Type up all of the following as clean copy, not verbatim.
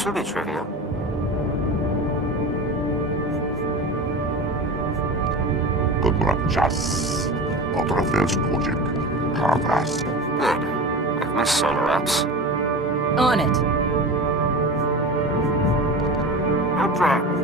This will be trivial. Podczas obowiązku Havas. Good. I've missed solar apps. On it. No problem.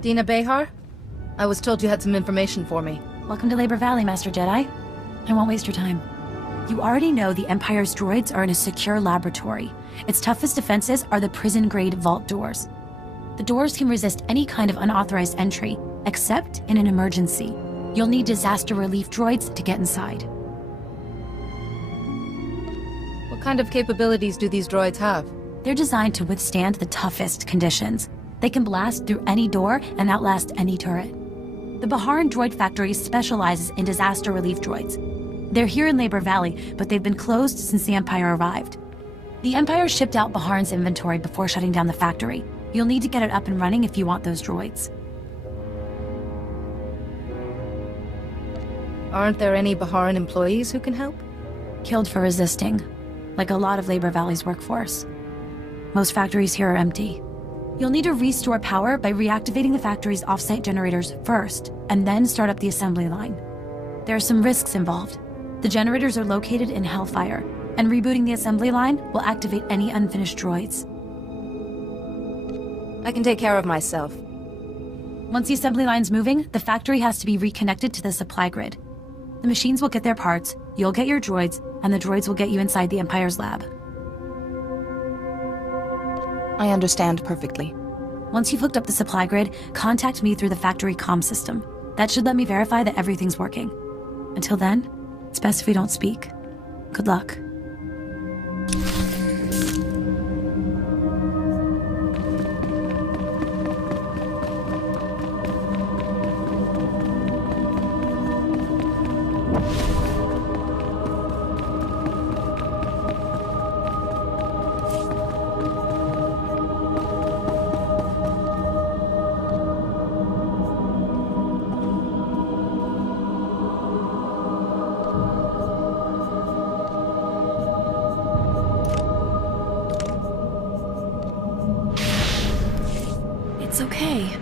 Dina Behar? I was told you had some information for me. Welcome to Labor Valley, Master Jedi. I won't waste your time. You already know the Empire's droids are in a secure laboratory. Its toughest defenses are the prison-grade vault doors. The doors can resist any kind of unauthorized entry, except in an emergency. You'll need disaster relief droids to get inside. What kind of capabilities do these droids have? They're designed to withstand the toughest conditions. They can blast through any door and outlast any turret. The Baharan Droid Factory specializes in disaster relief droids. They're here in Labor Valley, but they've been closed since the Empire arrived. The Empire shipped out Baharan's inventory before shutting down the factory. You'll need to get it up and running if you want those droids. Aren't there any Baharan employees who can help? Killed for resisting, like a lot of Labor Valley's workforce. Most factories here are empty. You'll need to restore power by reactivating the factory's off-site generators first, and then start up the assembly line. There are some risks involved. The generators are located in Hellfire, and rebooting the assembly line will activate any unfinished droids. I can take care of myself. Once the assembly line's moving, the factory has to be reconnected to the supply grid. The machines will get their parts, you'll get your droids, and the droids will get you inside the Empire's lab. I understand perfectly. Once you've hooked up the supply grid, contact me through the factory comm system. That should let me verify that everything's working. Until then, it's best if we don't speak. Good luck. It's okay.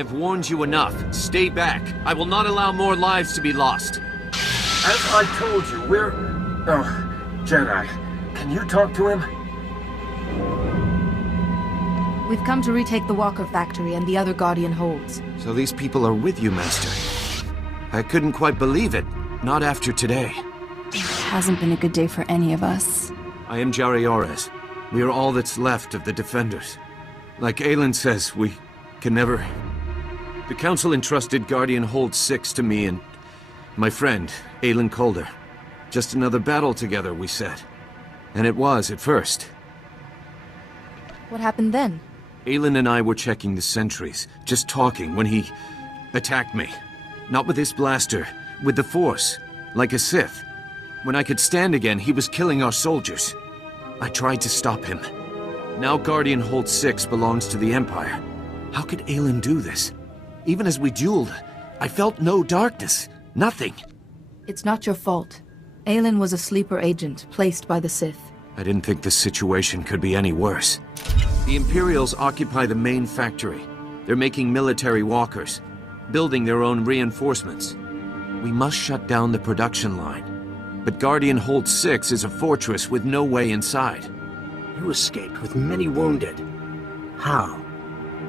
have warned you enough. Stay back. I will not allow more lives to be lost. As I told you, we're... Oh, Jedi. Can you talk to him? We've come to retake the Walker factory and the other Guardian holds. So these people are with you, Master. I couldn't quite believe it. Not after today. It hasn't been a good day for any of us. I am Jari. We are all that's left of the Defenders. Like Aelin says, we can never... The Council entrusted Guardian Hold 6 to me and my friend, Aelin Calder. Just another battle together, we said. And it was at first. What happened then? Aelin and I were checking the sentries, just talking when he attacked me. Not with his blaster, with the Force, like a Sith. When I could stand again, he was killing our soldiers. I tried to stop him. Now Guardian Hold 6 belongs to the Empire. How could Aelin do this? Even as we dueled, I felt no darkness. Nothing. It's not your fault. Aelin was a sleeper agent, placed by the Sith. I didn't think the situation could be any worse. The Imperials occupy the main factory. They're making military walkers, building their own reinforcements. We must shut down the production line. But Guardian Hold 6 is a fortress with no way inside. You escaped with many wounded. How?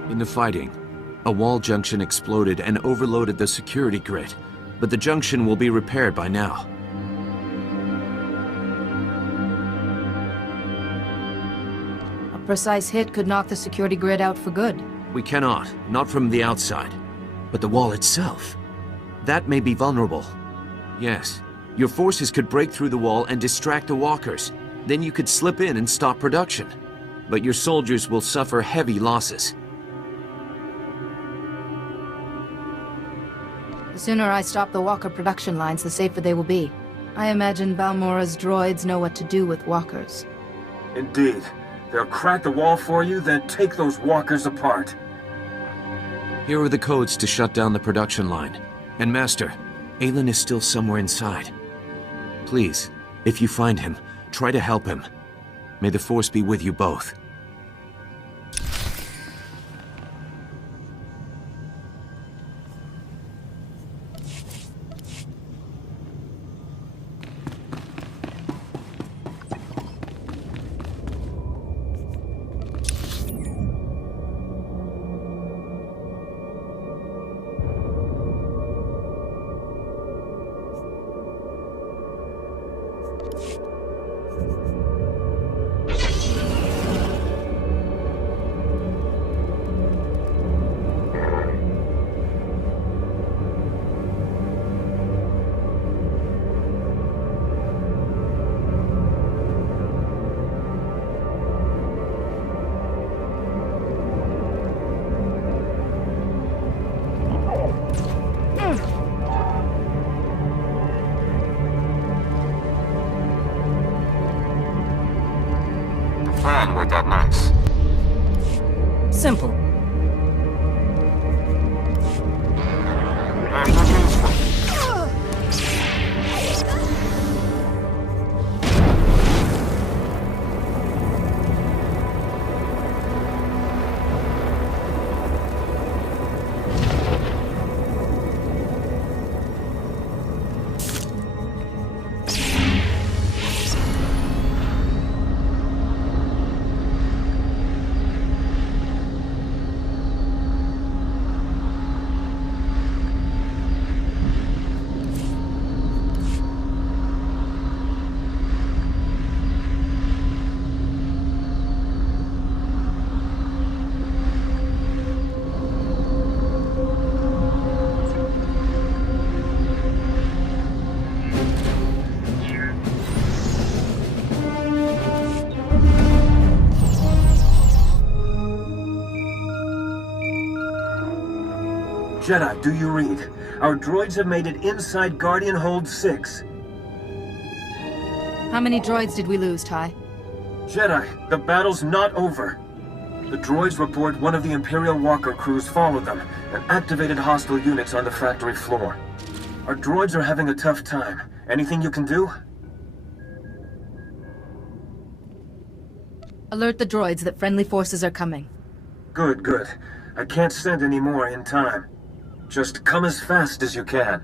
In the fighting, a wall junction exploded and overloaded the security grid, but the junction will be repaired by now. A precise hit could knock the security grid out for good. We cannot, not from the outside. But the wall itself, that may be vulnerable. Yes, your forces could break through the wall and distract the walkers. Then you could slip in and stop production. But your soldiers will suffer heavy losses. The sooner I stop the Walker production lines, the safer they will be. I imagine Balmora's droids know what to do with walkers. Indeed. They'll crack the wall for you, then take those walkers apart. Here are the codes to shut down the production line. And Master, Aelin is still somewhere inside. Please, if you find him, try to help him. May the Force be with you both. Plan with that nice. Simple. I have good news for you. Jedi, do you read? Our droids have made it inside Guardian Hold 6. How many droids did we lose, Ty? Jedi, the battle's not over. The droids report one of the Imperial Walker crews followed them and activated hostile units on the factory floor. Our droids are having a tough time. Anything you can do? Alert the droids that friendly forces are coming. Good, good. I can't send any more in time. Just come as fast as you can.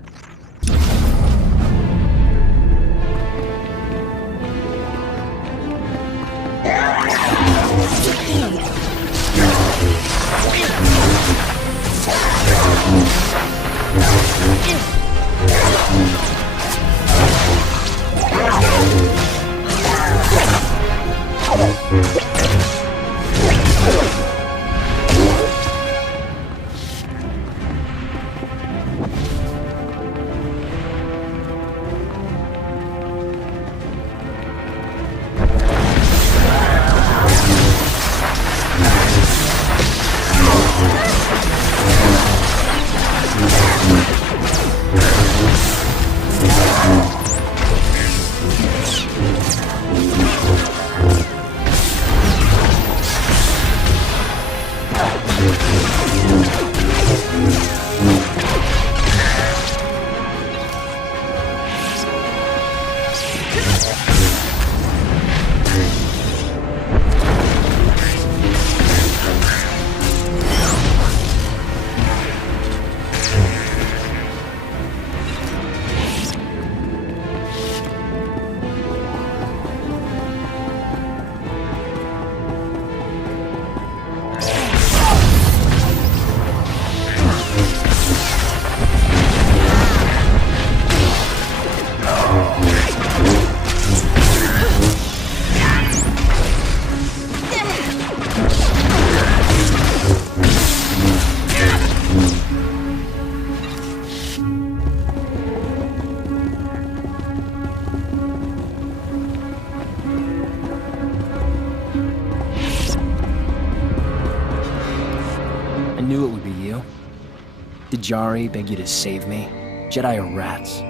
Did Jari beg you to save me? Jedi are rats.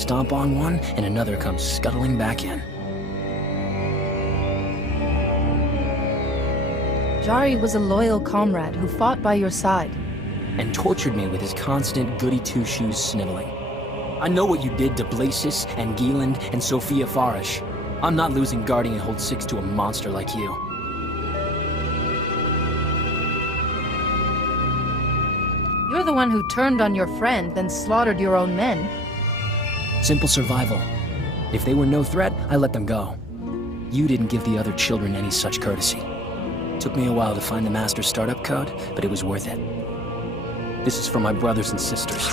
Stomp on one, and another comes scuttling back in. Jari was a loyal comrade who fought by your side. And tortured me with his constant goody-two-shoes sniveling. I know what you did to Blasis and Gieland and Sophia Farish. I'm not losing Guardian Hold 6 to a monster like you. You're the one who turned on your friend, then slaughtered your own men. Simple survival. If they were no threat, I let them go. You didn't give the other children any such courtesy. Took me a while to find the master startup code, but it was worth it. This is for my brothers and sisters.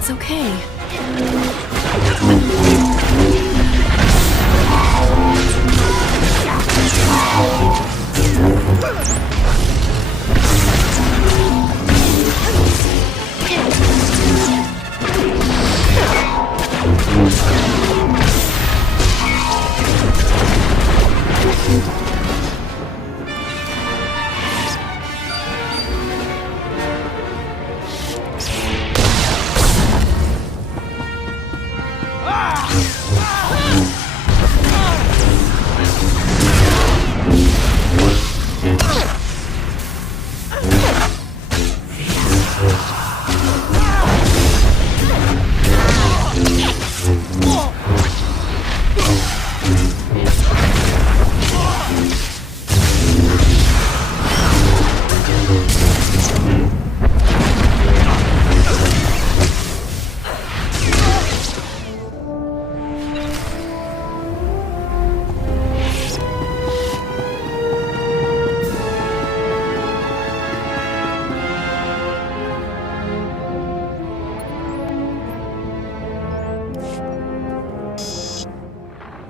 It's okay.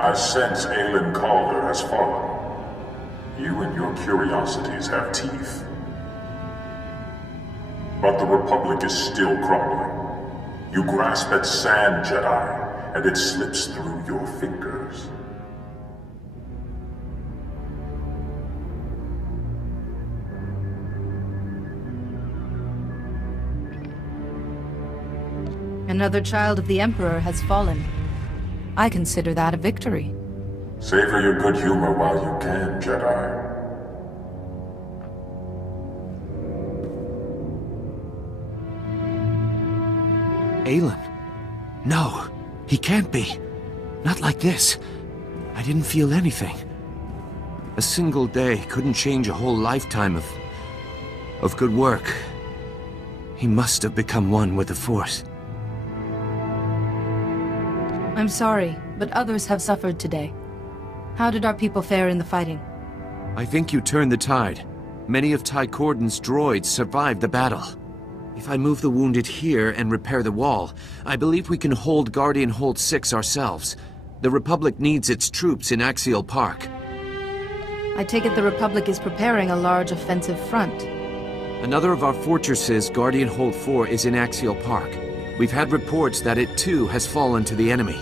I sense Aelin Calder has fallen. You and your curiosities have teeth. But the Republic is still crumbling. You grasp at sand, Jedi, and it slips through your fingers. Another child of the Emperor has fallen. I consider that a victory. Savor your good humor while you can, Jedi. Aelin? No, he can't be. Not like this. I didn't feel anything. A single day couldn't change a whole lifetime of good work. He must have become one with the Force. I'm sorry, but others have suffered today. How did our people fare in the fighting? I think you turned the tide. Many of Ty Corden's droids survived the battle. If I move the wounded here and repair the wall, I believe we can hold Guardian Hold 6 ourselves. The Republic needs its troops in Axial Park. I take it the Republic is preparing a large offensive front. Another of our fortresses, Guardian Hold 4, is in Axial Park. We've had reports that it too has fallen to the enemy.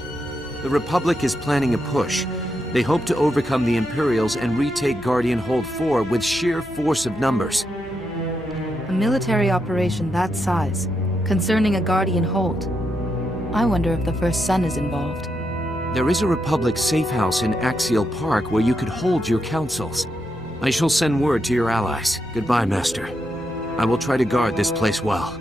The Republic is planning a push. They hope to overcome the Imperials and retake Guardian Hold 4 with sheer force of numbers. A military operation that size, concerning a Guardian Hold. I wonder if the First Son is involved. There is a Republic safe house in Axial Park where you could hold your councils. I shall send word to your allies. Goodbye, Master. I will try to guard this place well.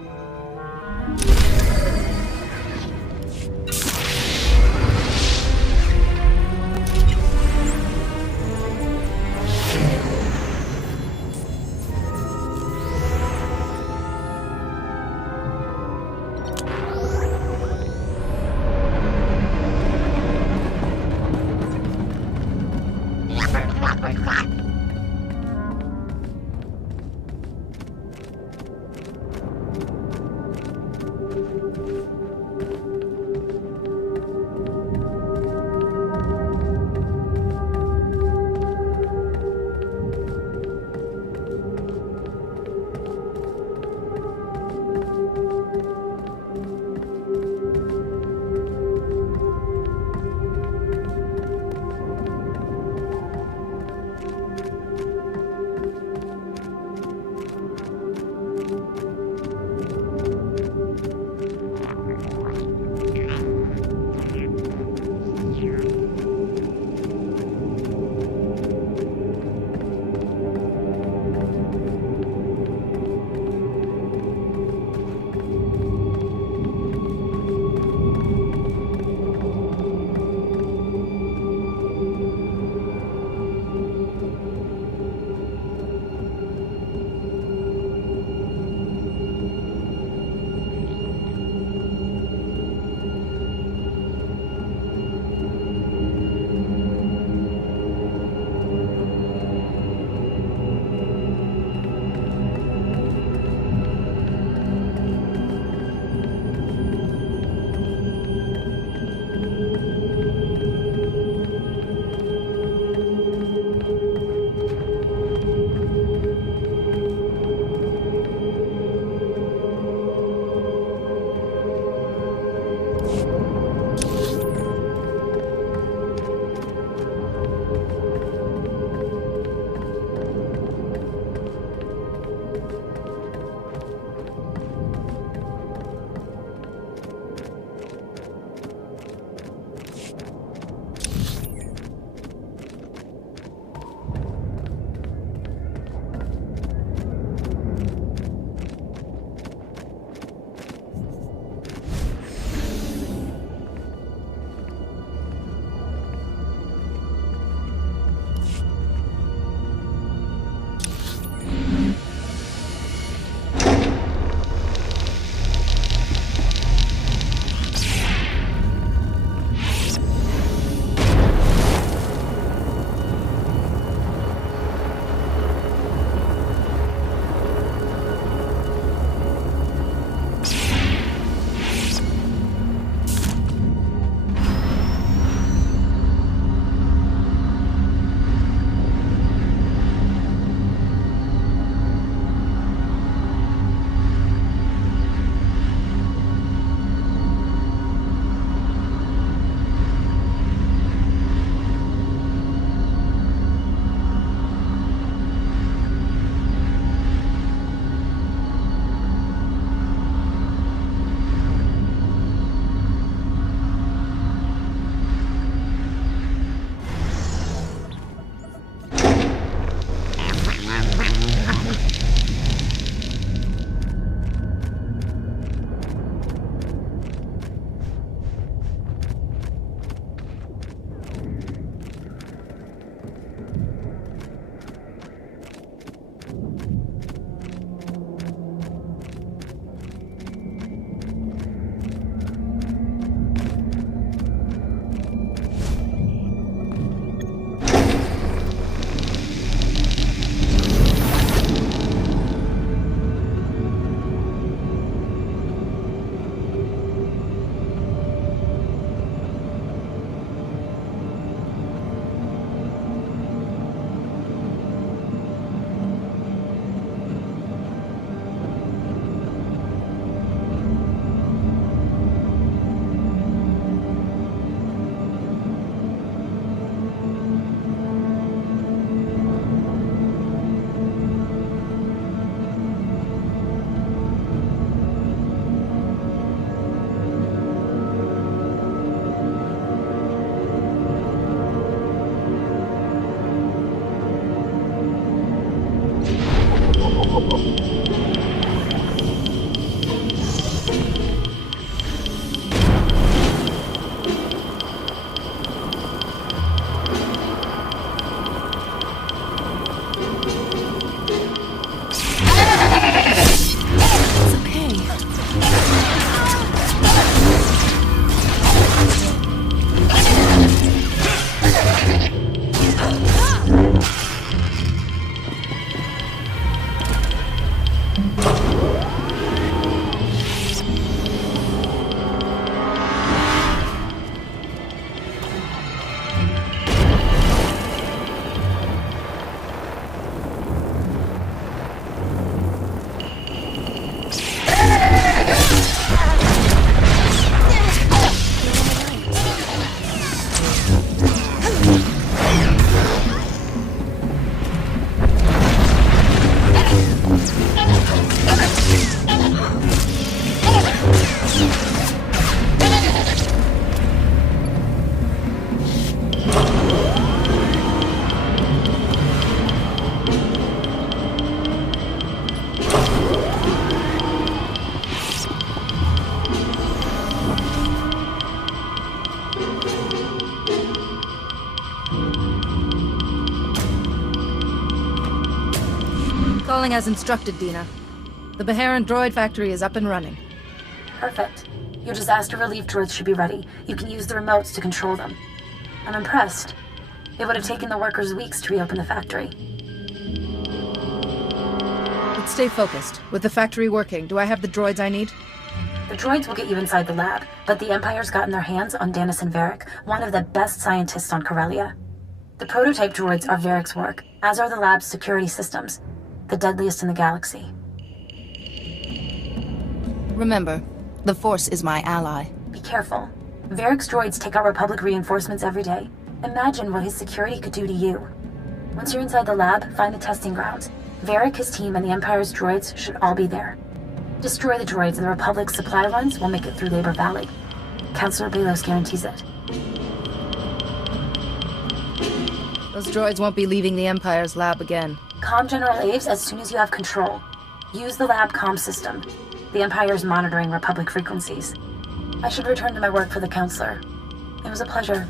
Calling as instructed, Dina. The Beharan droid factory is up and running. Perfect. Your disaster relief droids should be ready. You can use the remotes to control them. I'm impressed. It would have taken the workers weeks to reopen the factory. Let's stay focused. With the factory working, do I have the droids I need? The droids will get you inside the lab, but the Empire's gotten their hands on Dennison Varric, one of the best scientists on Corellia. The prototype droids are Varric's work, as are the lab's security systems, the deadliest in the galaxy. Remember, the Force is my ally. Be careful. Varric's droids take out Republic reinforcements every day. Imagine what his security could do to you. Once you're inside the lab, find the testing grounds. Varric, his team, and the Empire's droids should all be there. Destroy the droids and the Republic's supply runs will make it through Labor Valley. Counselor Belos guarantees it. Those droids won't be leaving the Empire's lab again. Comm General Aves as soon as you have control. Use the lab comm system. The Empire's monitoring Republic frequencies. I should return to my work for the Counselor. It was a pleasure.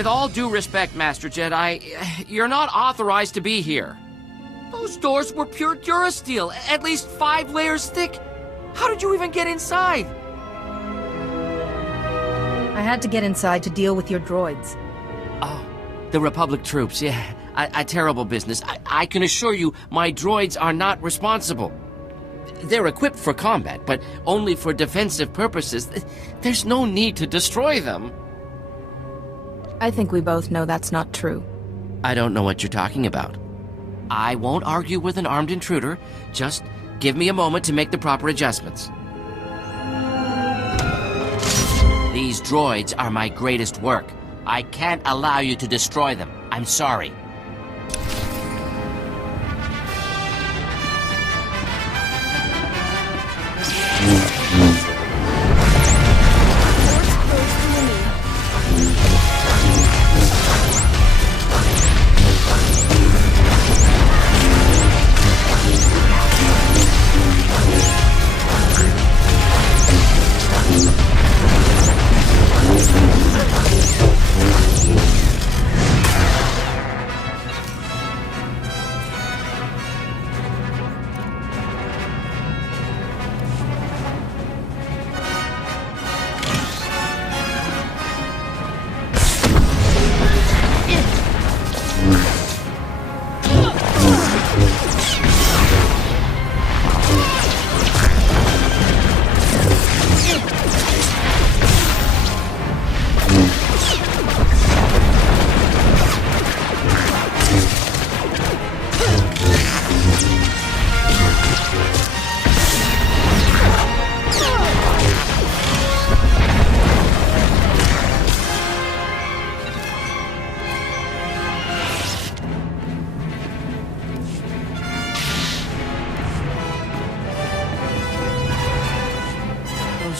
With all due respect, Master Jedi, you're not authorized to be here. Those doors were pure durasteel, at least 5 layers thick. How did you even get inside? I had to get inside to deal with your droids. Oh, the Republic troops, yeah. A terrible business. I can assure you, my droids are not responsible. They're equipped for combat, but only for defensive purposes. There's no need to destroy them. I think we both know that's not true. I don't know what you're talking about. I won't argue with an armed intruder. Just give me a moment to make the proper adjustments. These droids are my greatest work. I can't allow you to destroy them. I'm sorry.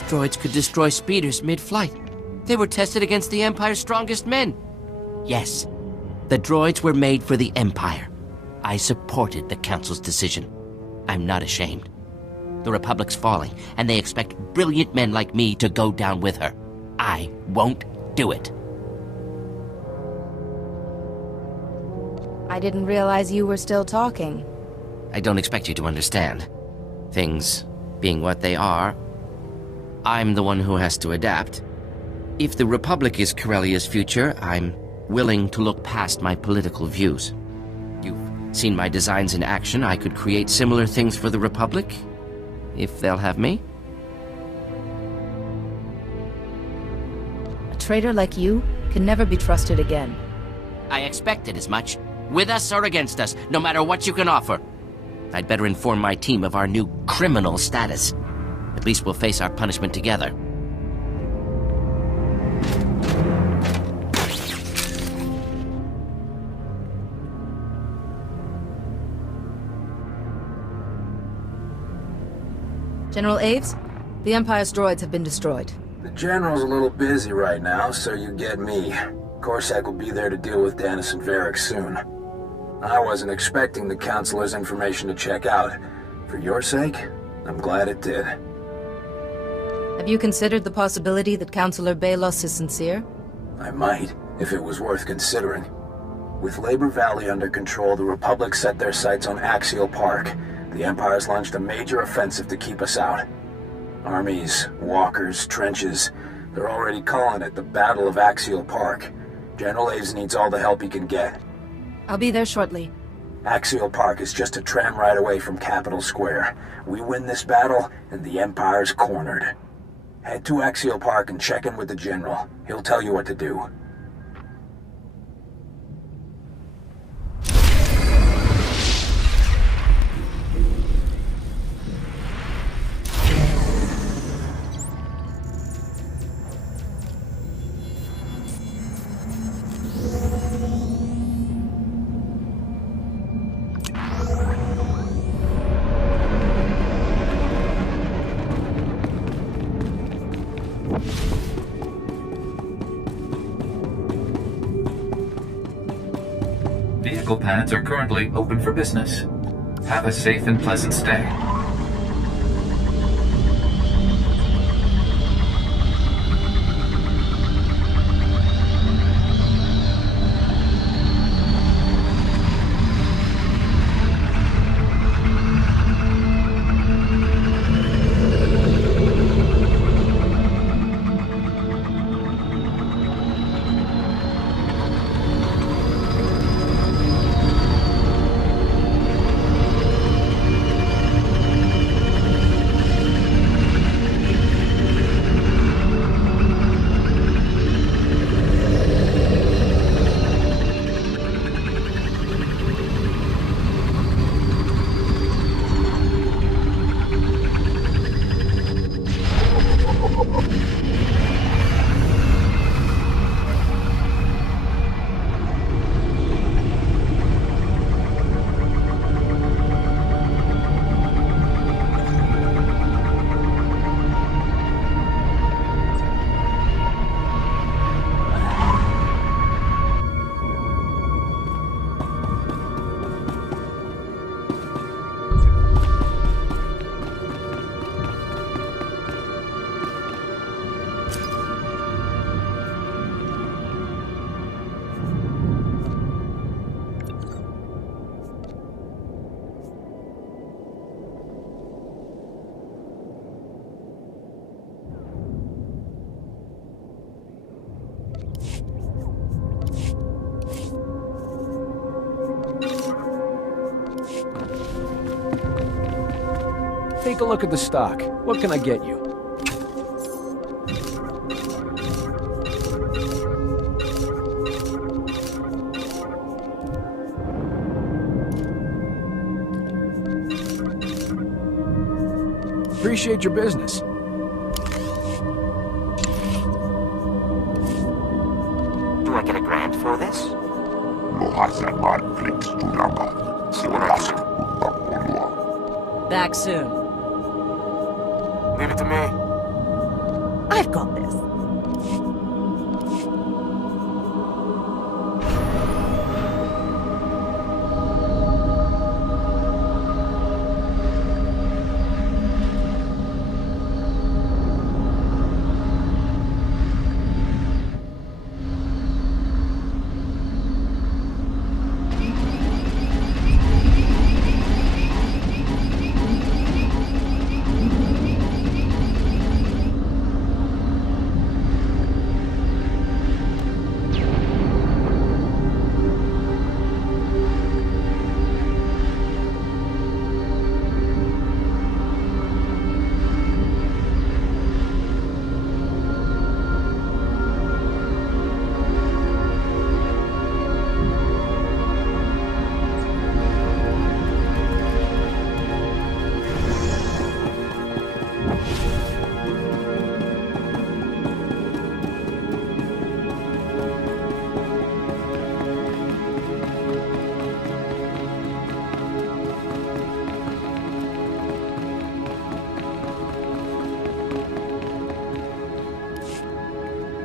Droids could destroy speeders mid-flight. They were tested against the Empire's strongest men. Yes, the droids were made for the Empire. I supported the Council's decision. I'm not ashamed. The Republic's falling, and they expect brilliant men like me to go down with her. I won't do it. I didn't realize you were still talking. I don't expect you to understand. Things being what they are, I'm the one who has to adapt. If the Republic is Corellia's future, I'm willing to look past my political views. You've seen my designs in action. I could create similar things for the Republic, if they'll have me. A traitor like you can never be trusted again. I expected as much. With us or against us, no matter what you can offer. I'd better inform my team of our new criminal status. At least we'll face our punishment together. General Aves, the Empire's droids have been destroyed. The General's a little busy right now, so you get me. Corsac will be there to deal with Dennis and Varric soon. I wasn't expecting the Counselor's information to check out. For your sake, I'm glad it did. Have you considered the possibility that Counselor Balos is sincere? I might, if it was worth considering. With Labor Valley under control, the Republic set their sights on Axial Park. The Empire's launched a major offensive to keep us out. Armies, walkers, trenches, they're already calling it the Battle of Axial Park. General Aves needs all the help he can get. I'll be there shortly. Axial Park is just a tram ride away from Capitol Square. We win this battle, and the Empire's cornered. Head to Axial Park and check in with the General. He'll tell you what to do. Vehicle pads are currently open for business. Have a safe and pleasant stay. Take a look at the stock. What can I get you? Appreciate your business. Do I get a grant for this? Back soon. Leave it to me. I've got this.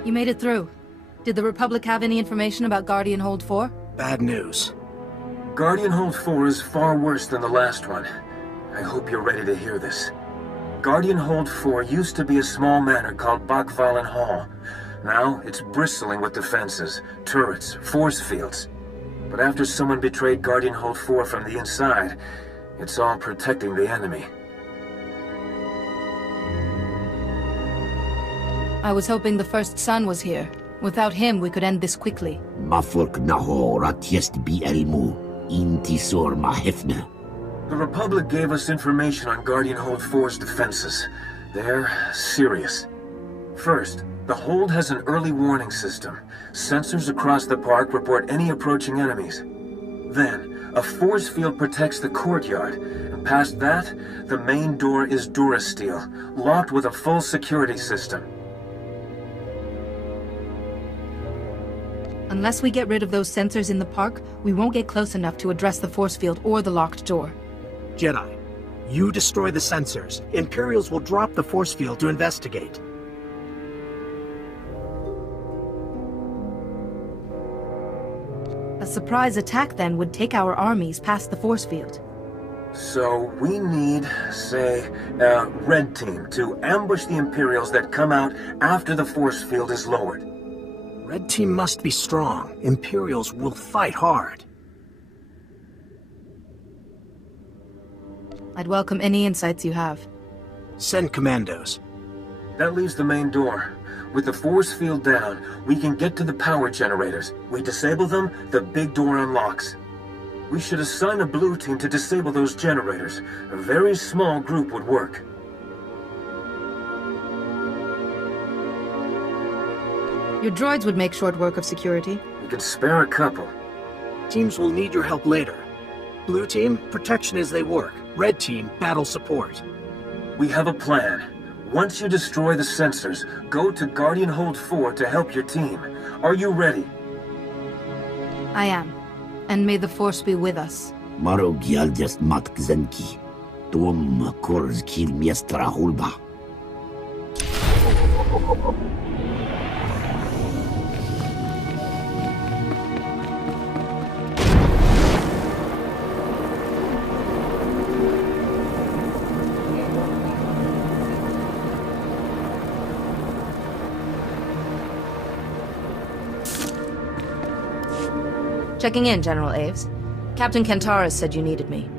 You made it through. Did the Republic have any information about Guardian Hold 4? Bad news. Guardian Hold 4 is far worse than the last one. I hope you're ready to hear this. Guardian Hold 4 used to be a small manor called Bakvalen Hall. Now, it's bristling with defenses, turrets, force fields. But after someone betrayed Guardian Hold 4 from the inside, it's all protecting the enemy. I was hoping the First Son was here. Without him, we could end this quickly. The Republic gave us information on Guardian Hold 4's defenses. They're serious. First, the Hold has an early warning system. Sensors across the park report any approaching enemies. Then, a force field protects the courtyard, and past that, the main door is Durasteel, locked with a full security system. Unless we get rid of those sensors in the park, we won't get close enough to address the force field or the locked door. Jedi, you destroy the sensors. Imperials will drop the force field to investigate. A surprise attack then would take our armies past the force field. So we need, say, a red team to ambush the Imperials that come out after the force field is lowered. Red team must be strong. Imperials will fight hard. I'd welcome any insights you have. Send commandos. That leaves the main door. With the force field down, we can get to the power generators. We disable them, the big door unlocks. We should assign a blue team to disable those generators. A very small group would work. Your droids would make short work of security. We can spare a couple. Teams will need your help later. Blue team, protection as they work. Red team, battle support. We have a plan. Once you destroy the sensors, go to Guardian Hold 4 to help your team. Are you ready? I am. And may the Force be with us. Checking in, General Aves. Captain Kentaris said you needed me.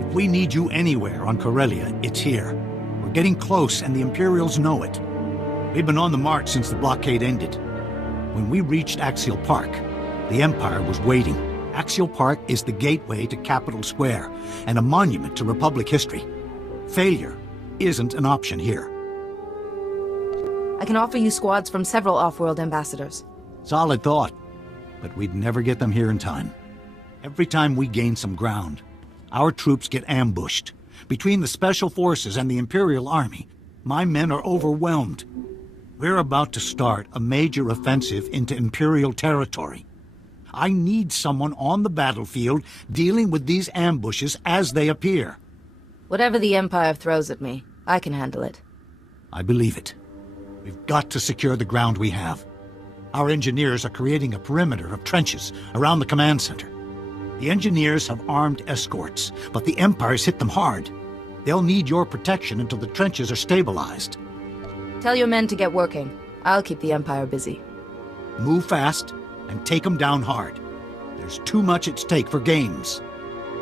If we need you anywhere on Corellia, it's here. We're getting close, and the Imperials know it. We've been on the march since the blockade ended. When we reached Axial Park, the Empire was waiting. Axial Park is the gateway to Capitol Square, and a monument to Republic history. Failure isn't an option here. I can offer you squads from several off-world ambassadors. Solid thought, but we'd never get them here in time. Every time we gain some ground, our troops get ambushed. Between the Special Forces and the Imperial Army, my men are overwhelmed. We're about to start a major offensive into Imperial territory. I need someone on the battlefield dealing with these ambushes as they appear. Whatever the Empire throws at me, I can handle it. I believe it. We've got to secure the ground we have. Our engineers are creating a perimeter of trenches around the command center. The engineers have armed escorts, but the Empire's hit them hard. They'll need your protection until the trenches are stabilized. Tell your men to get working. I'll keep the Empire busy. Move fast and take them down hard. There's too much at stake for games.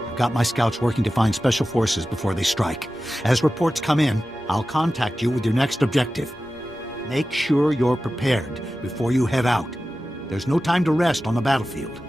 I've got my scouts working to find Special Forces before they strike. As reports come in, I'll contact you with your next objective. Make sure you're prepared before you head out. There's no time to rest on the battlefield.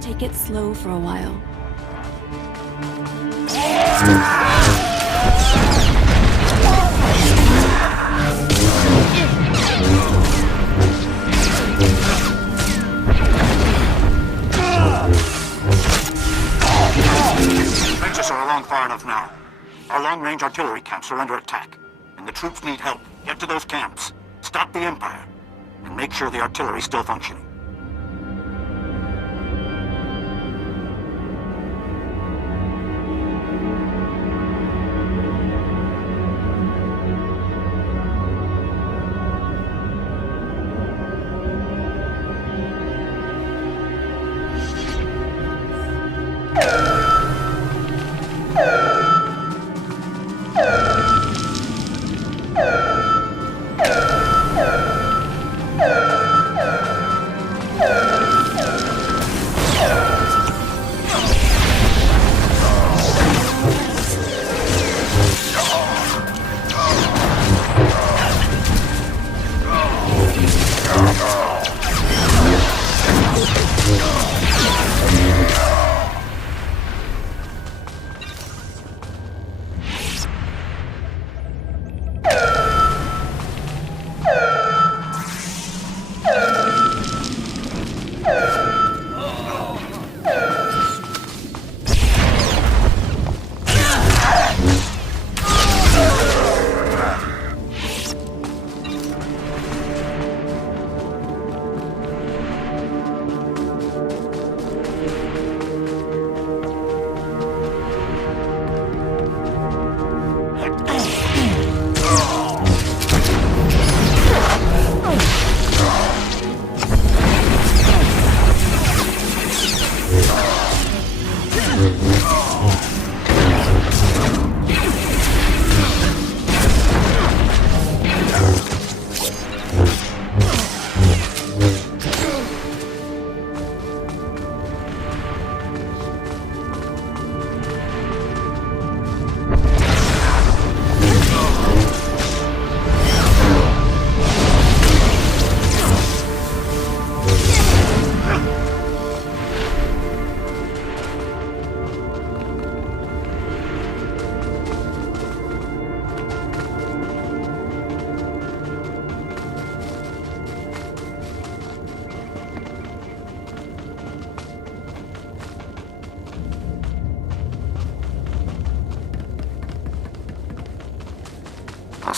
Take it slow for a while. Trenches are along far enough now. Our long-range artillery camps are under attack, and the troops need help. Get to those camps, stop the Empire, and make sure the artillery's still functioning.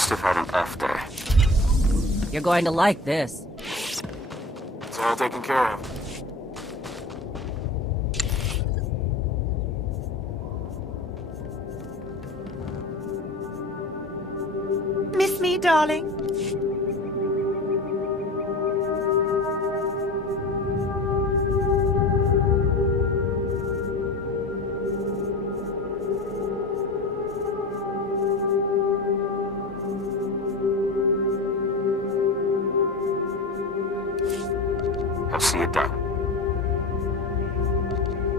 Sith had an off day. You're going to like this. It's all taken care of. Miss me, darling? I'll see it done.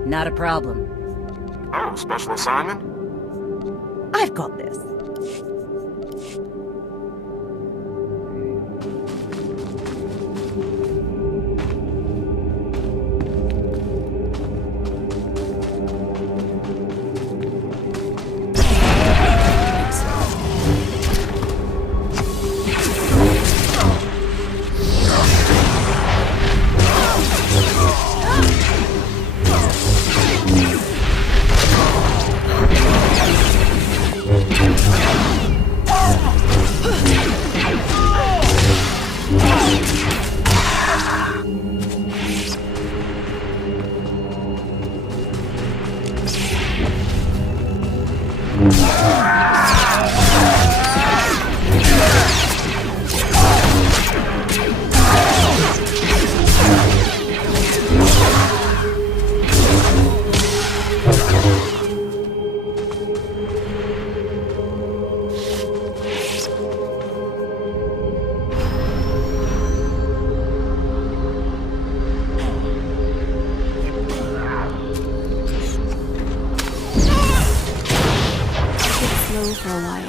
Not a problem. Oh, special assignment? I've got this. For a while.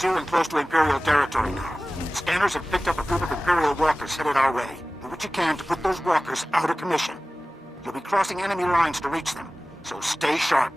Zeroing close to Imperial territory now. Scanners have picked up a group of Imperial walkers headed our way. Do what you can to put those walkers out of commission. You'll be crossing enemy lines to reach them, so stay sharp.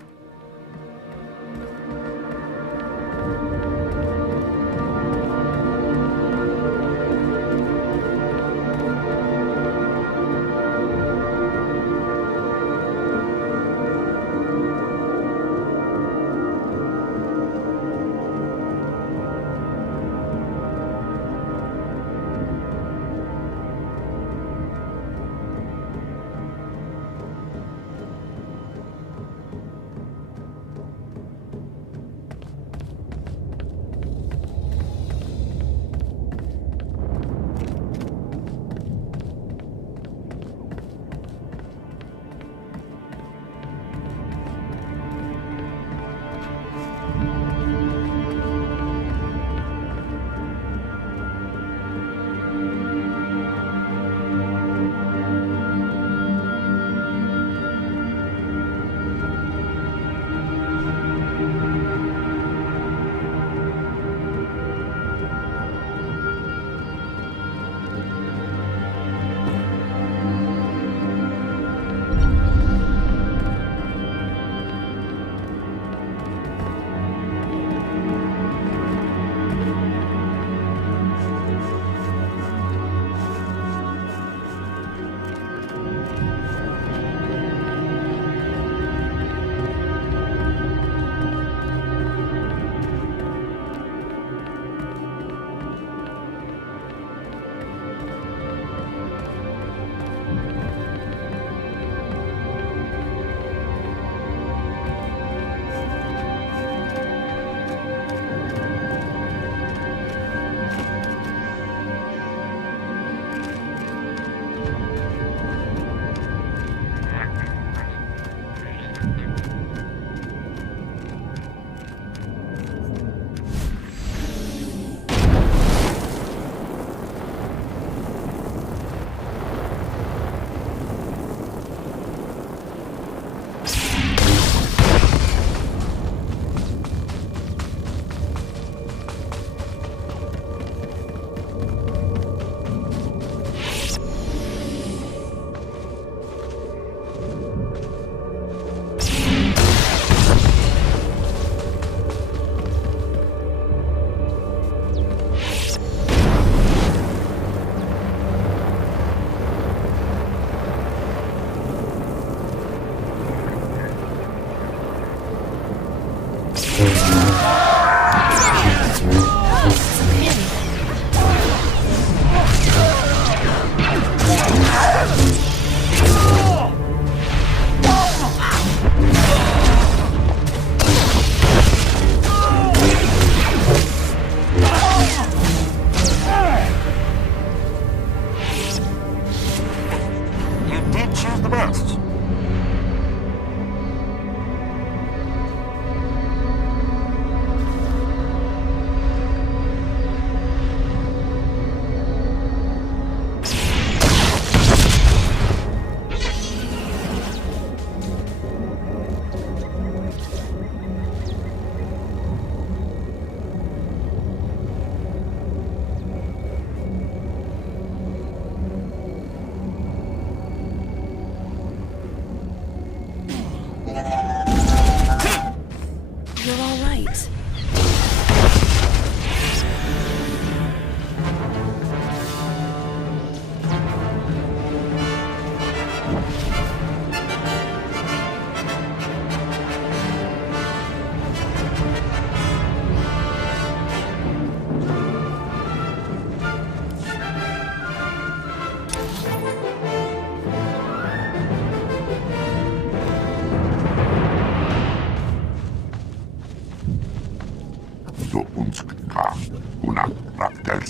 una raptel.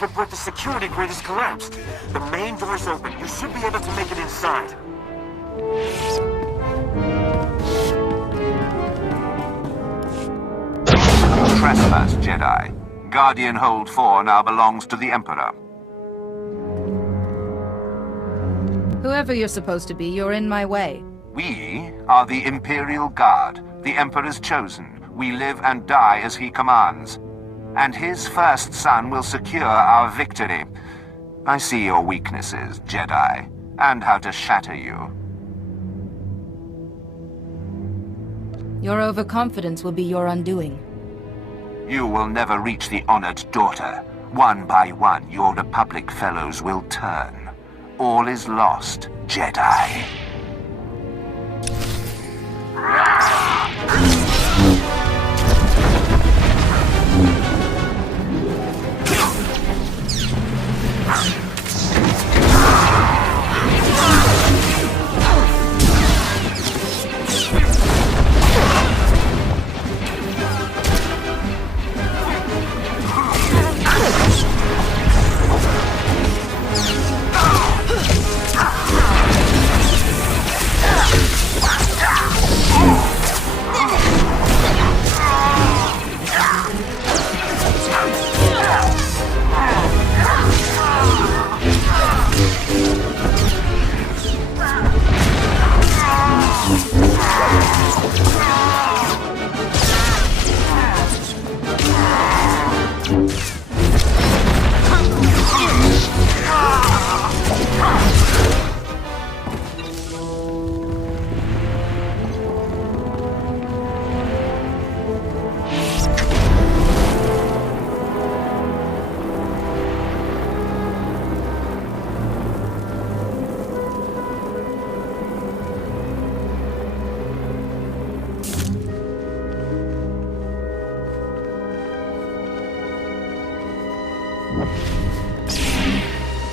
report the security grid has collapsed. The main door's open. You should be able to make it inside. Trespass, Jedi. Guardian Hold 4 now belongs to the Emperor. Whoever you're supposed to be, you're in my way. We are the Imperial Guard, the Emperor's chosen. We live and die as he commands. And his first son will secure our victory. I see your weaknesses, Jedi, and how to shatter you. Your overconfidence will be your undoing. You will never reach the honored daughter. One by one, your Republic fellows will turn. All is lost, Jedi.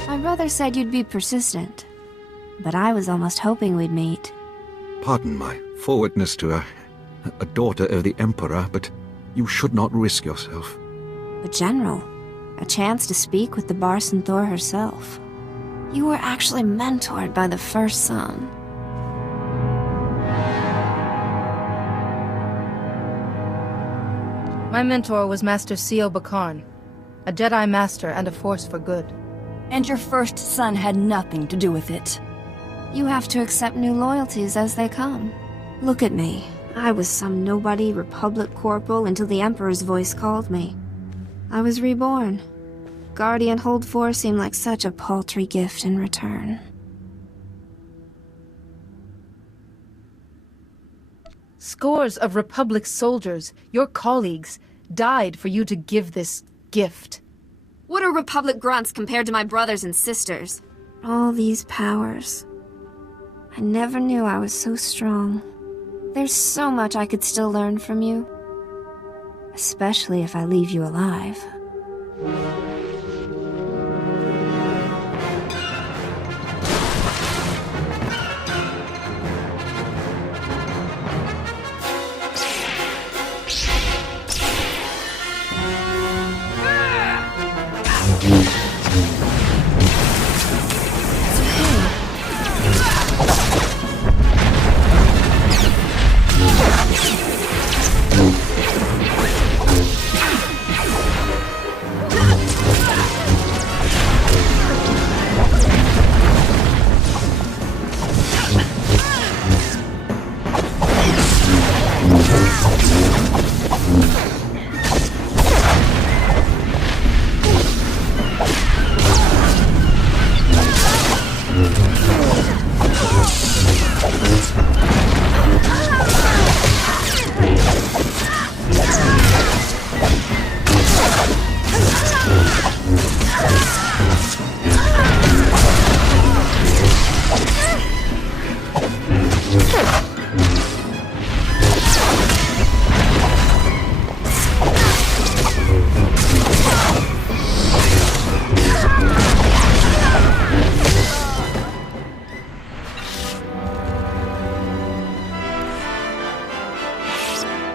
My brother said you'd be persistent, but I was almost hoping we'd meet. Pardon my forwardness to a daughter of the Emperor, but you should not risk yourself. But General, a chance to speak with the SWTOR herself. You were actually mentored by the first son. My mentor was Master Sio Bakarn, a Jedi Master and a force for good. And your first son had nothing to do with it. You have to accept new loyalties as they come. Look at me. I was some nobody Republic corporal until the Emperor's voice called me. I was reborn. Guardian Hold 4 seemed like such a paltry gift in return. Scores of Republic soldiers, your colleagues, died for you to give this gift. What are Republic grunts compared to my brothers and sisters? All these powers. I never knew I was so strong. There's so much I could still learn from you. Especially if I leave you alive.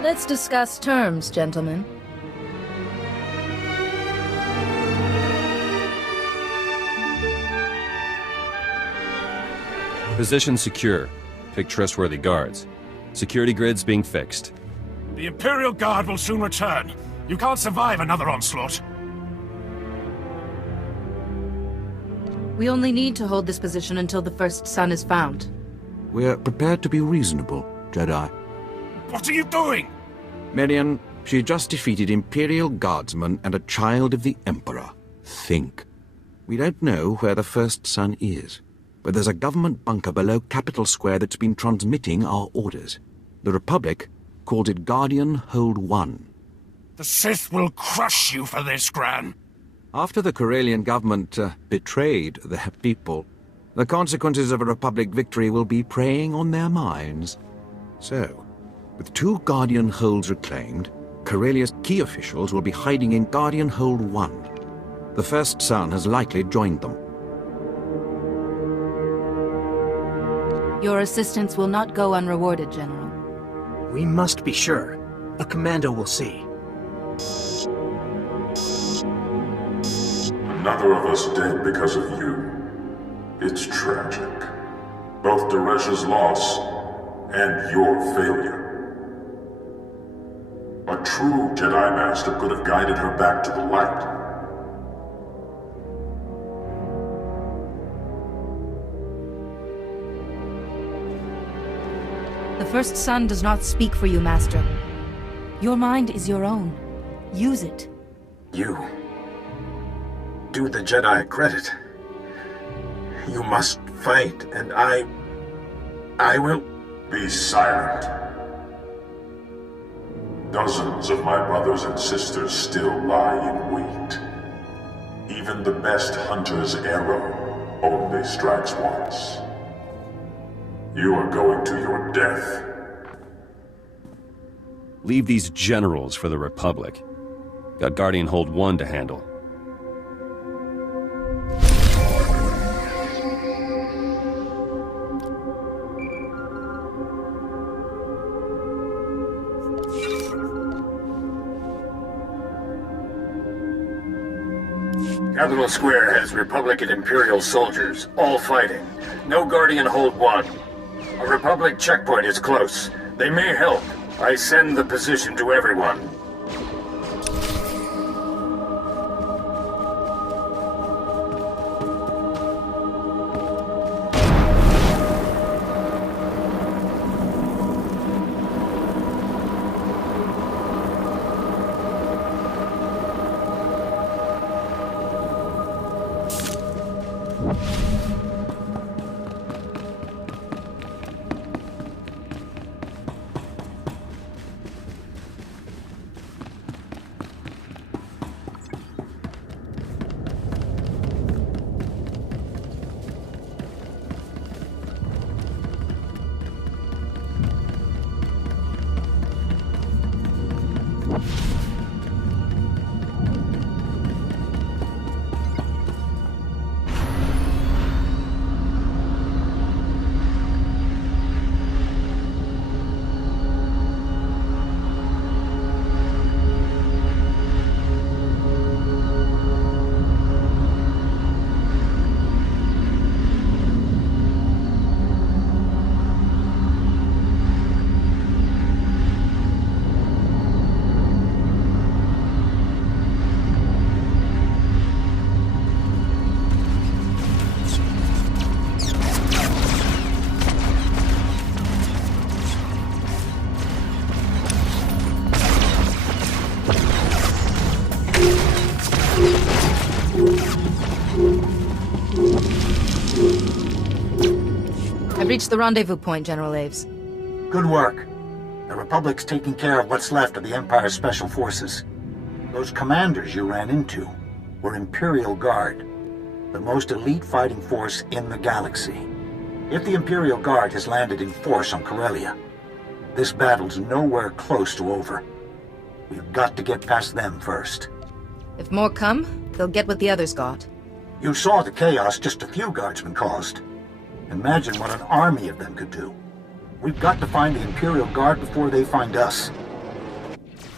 Let's discuss terms, gentlemen. Position secure. Pick trustworthy guards. Security grids being fixed. The Imperial Guard will soon return. You can't survive another onslaught. We only need to hold this position until the first sun is found. We're prepared to be reasonable, Jedi. What are you doing? Marion, she just defeated Imperial Guardsmen and a child of the Emperor. Think. We don't know where the first sun is, but there's a government bunker below Capitol Square that's been transmitting our orders. The Republic calls it Guardian Hold 1. The Sith will crush you for this, Gran. After the Corellian government betrayed their people, the consequences of a Republic victory will be preying on their minds. So, with 2 Guardian Holds reclaimed, Corellia's key officials will be hiding in Guardian Hold 1. The first son has likely joined them. Your assistance will not go unrewarded, General. We must be sure. A commando will see. Another of us dead because of you. It's tragic. Both Daresh's loss and your failure. A true Jedi Master could have guided her back to the light. The first son does not speak for you, Master. Your mind is your own. Use it. You do the Jedi credit. You must fight, and I will... Be silent. Dozens of my brothers and sisters still lie in wait. Even the best hunter's arrow only strikes once. You are going to your death. Leave these generals for the Republic. Got Guardian Hold 1 to handle. Capitol Square has Republic and Imperial soldiers, all fighting. No Guardian Hold 1. A Republic checkpoint is close. They may help. I send the position to everyone. I've reached the rendezvous point, General Aves. Good work. The Republic's taking care of what's left of the Empire's special forces. Those commanders you ran into were Imperial Guard, the most elite fighting force in the galaxy. If the Imperial Guard has landed in force on Corellia, this battle's nowhere close to over. We've got to get past them first. If more come, they'll get what the others got. You saw the chaos just a few guardsmen caused. Imagine what an army of them could do. We've got to find the Imperial Guard before they find us.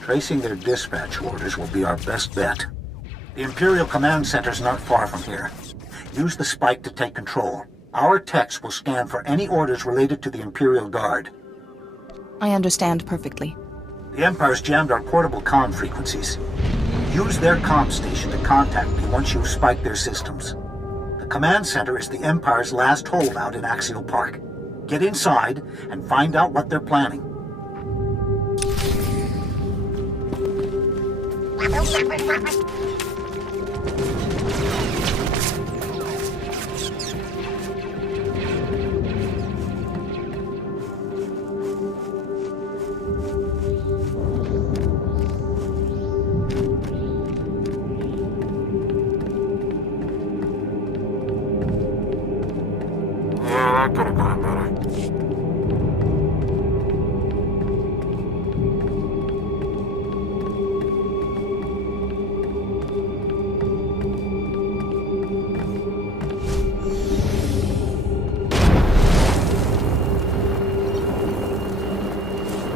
Tracing their dispatch orders will be our best bet. The Imperial Command Center's not far from here. Use the spike to take control. Our techs will scan for any orders related to the Imperial Guard. I understand perfectly. The Empire's jammed our portable comm frequencies. Use their comm station to contact me once you've spiked their systems. The command center is the Empire's last holdout in Axial Park. Get inside and find out what they're planning. Yeah, that could have gone better.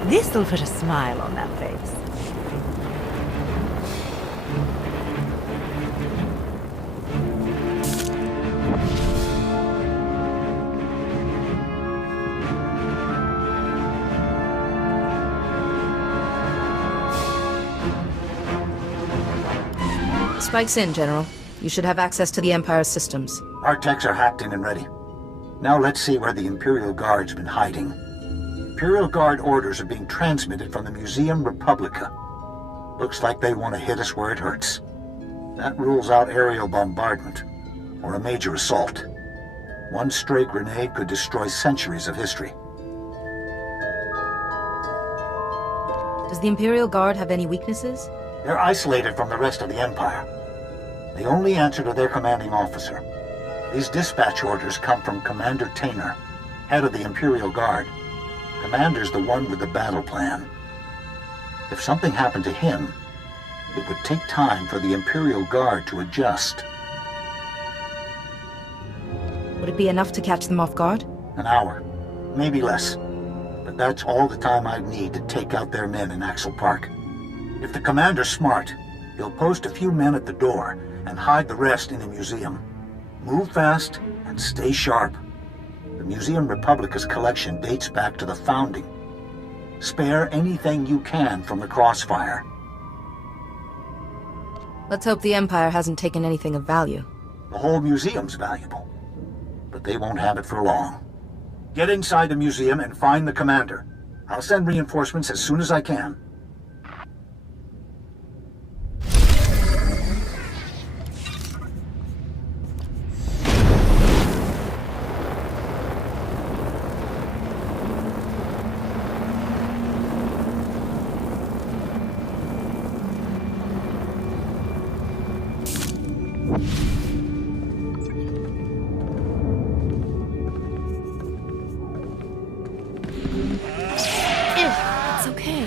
This'll put a smile on that face. Spike's in, General. You should have access to the Empire's systems. Our techs are hacked in and ready. Now let's see where the Imperial Guard's been hiding. Imperial Guard orders are being transmitted from the Museum Republica. Looks like they want to hit us where it hurts. That rules out aerial bombardment, or a major assault. One stray grenade could destroy centuries of history. Does the Imperial Guard have any weaknesses? They're isolated from the rest of the Empire. They only answer to their commanding officer. These dispatch orders come from Commander Tainer, head of the Imperial Guard. Commander's the one with the battle plan. If something happened to him, it would take time for the Imperial Guard to adjust. Would it be enough to catch them off guard? An hour, maybe less. But that's all the time I'd need to take out their men in Axial Park. If the commander's smart, he'll post a few men at the door and hide the rest in the museum. Move fast and stay sharp. The Museum Republica's collection dates back to the founding. Spare anything you can from the crossfire. Let's hope the Empire hasn't taken anything of value. The whole museum's valuable, but they won't have it for long. Get inside the museum and find the commander. I'll send reinforcements as soon as I can. It's okay.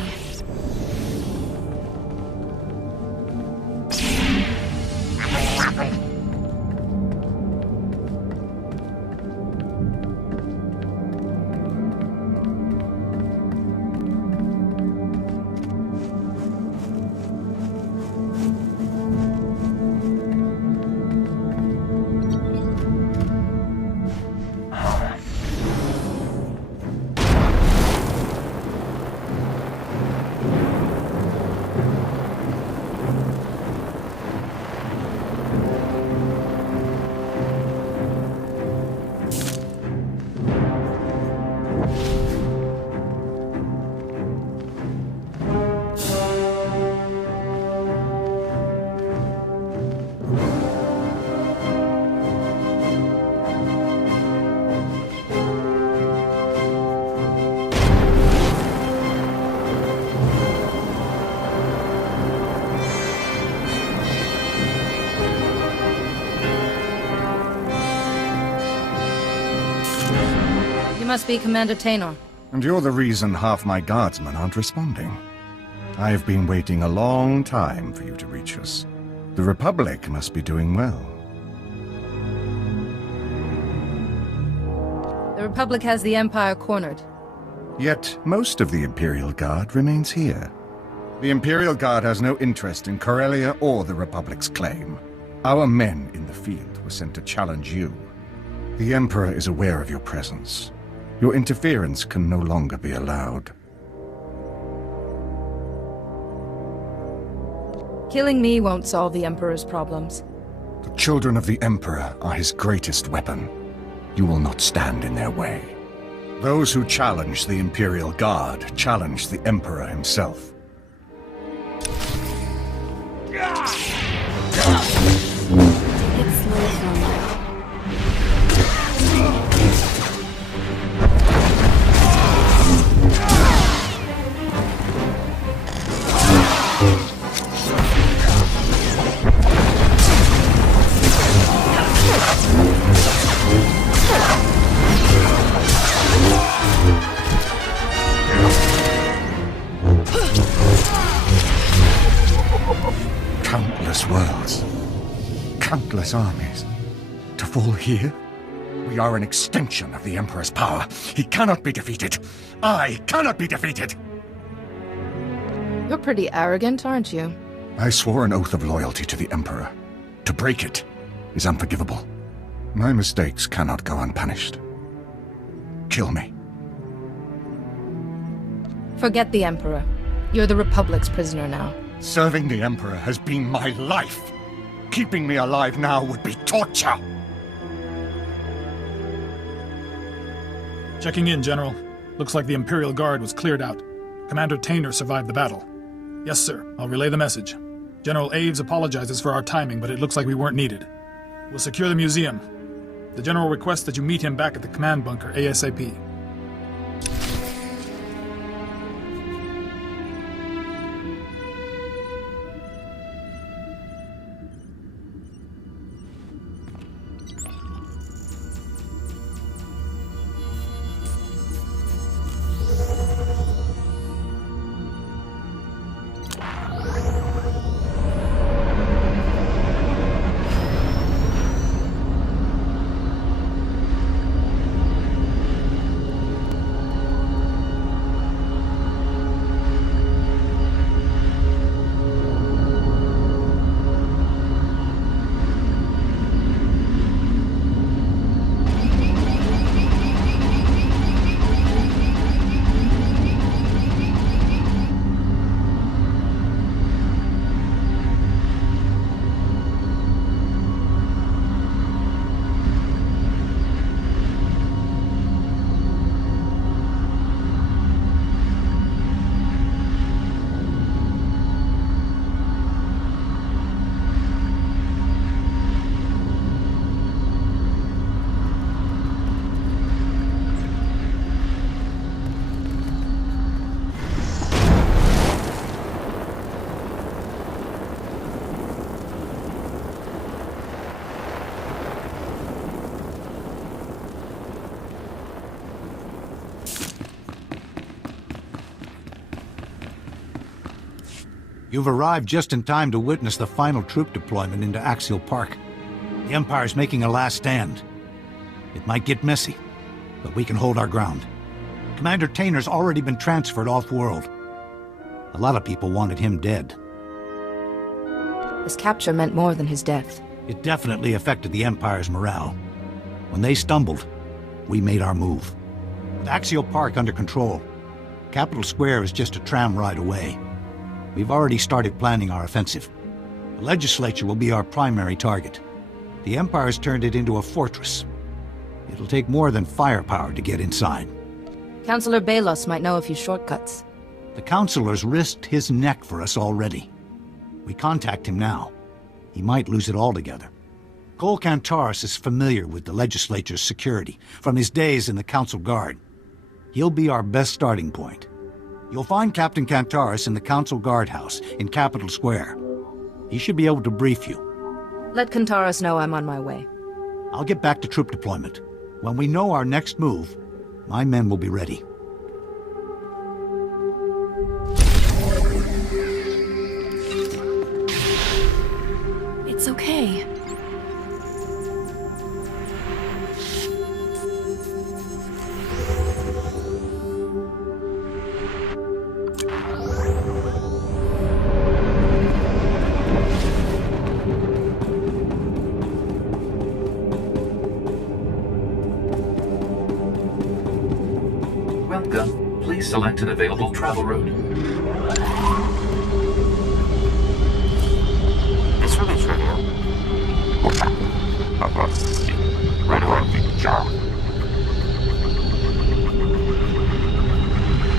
You must be Commander Tainer. And you're the reason half my guardsmen aren't responding. I've been waiting a long time for you to reach us. The Republic must be doing well. The Republic has the Empire cornered. Yet, most of the Imperial Guard remains here. The Imperial Guard has no interest in Corellia or the Republic's claim. Our men in the field were sent to challenge you. The Emperor is aware of your presence. Your interference can no longer be allowed. Killing me won't solve the Emperor's problems. The children of the Emperor are his greatest weapon. You will not stand in their way. Those who challenge the Imperial Guard challenge the Emperor himself. Countless worlds, countless armies. To fall here? We are an extension of the Emperor's power. He cannot be defeated. I cannot be defeated! You're pretty arrogant, aren't you? I swore an oath of loyalty to the Emperor. To break it is unforgivable. My mistakes cannot go unpunished. Kill me. Forget the Emperor. You're the Republic's prisoner now. Serving the Emperor has been my life. Keeping me alive now would be torture. Checking in, General. Looks like the Imperial Guard was cleared out. Commander Tainer survived the battle. Yes, sir. I'll relay the message. General Aves apologizes for our timing, but it looks like we weren't needed. We'll secure the museum. The General requests that you meet him back at the command bunker ASAP. You've arrived just in time to witness the final troop deployment into Axial Park. The Empire's making a last stand. It might get messy, but we can hold our ground. Commander Tainer's already been transferred off-world. A lot of people wanted him dead. His capture meant more than his death. It definitely affected the Empire's morale. When they stumbled, we made our move. With Axial Park under control, Capitol Square is just a tram ride away. We've already started planning our offensive. The legislature will be our primary target. The Empire's turned it into a fortress. It'll take more than firepower to get inside. Councillor Balos might know a few shortcuts. The Councillor's risked his neck for us already. We contact him now. He might lose it altogether. Cole Kantaris is familiar with the legislature's security from his days in the Council Guard. He'll be our best starting point. You'll find Captain Kantaris in the Council Guardhouse in Capitol Square. He should be able to brief you. Let Kantaris know I'm on my way. I'll get back to troop deployment. When we know our next move, my men will be ready. It's okay. Please select an available travel route.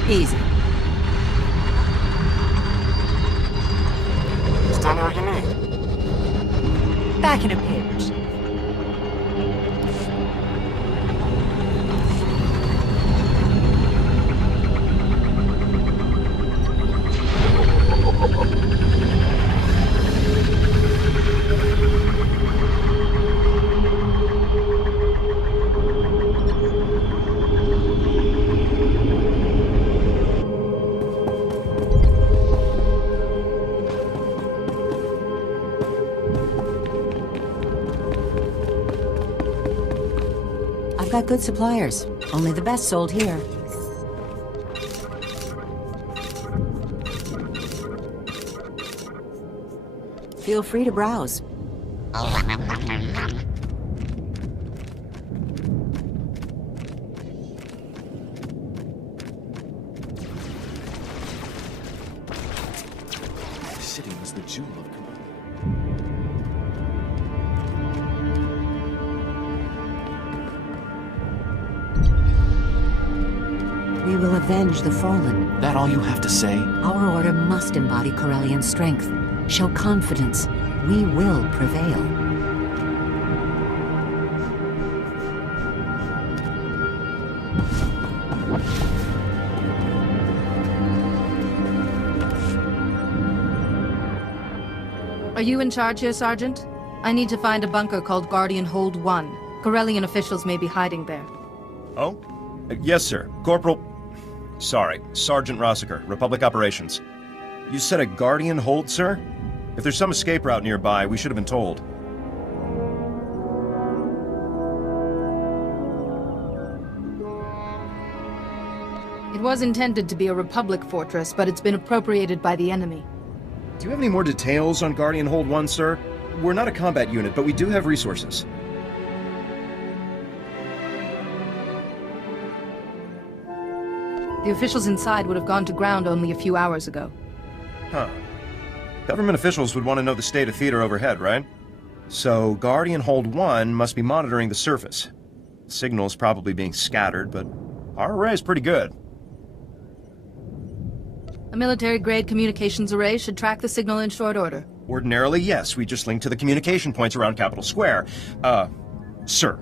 Easy. Still know what you need. Back in a pinch. Got good suppliers. Only the best sold here. Feel free to browse. This city was the jewel of Corellia. We will avenge the fallen. That all you have to say? Our order must embody Corellian strength. Show confidence. We will prevail. Are you in charge here, Sergeant? I need to find a bunker called Guardian Hold 1. Corellian officials may be hiding there. Oh? Yes, sir. Sorry, Sergeant Rossiker, Republic Operations. You said a Guardian Hold, sir? If there's some escape route nearby, we should have been told. It was intended to be a Republic fortress, but it's been appropriated by the enemy. Do you have any more details on Guardian Hold 1, sir? We're not a combat unit, but we do have resources. The officials inside would have gone to ground only a few hours ago. Huh. Government officials would want to know the state of theater overhead, right? So, Guardian Hold 1 must be monitoring the surface. Signal's probably being scattered, but our array is pretty good. A military-grade communications array should track the signal in short order. Ordinarily, yes. We just link to the communication points around Capitol Square. Sir.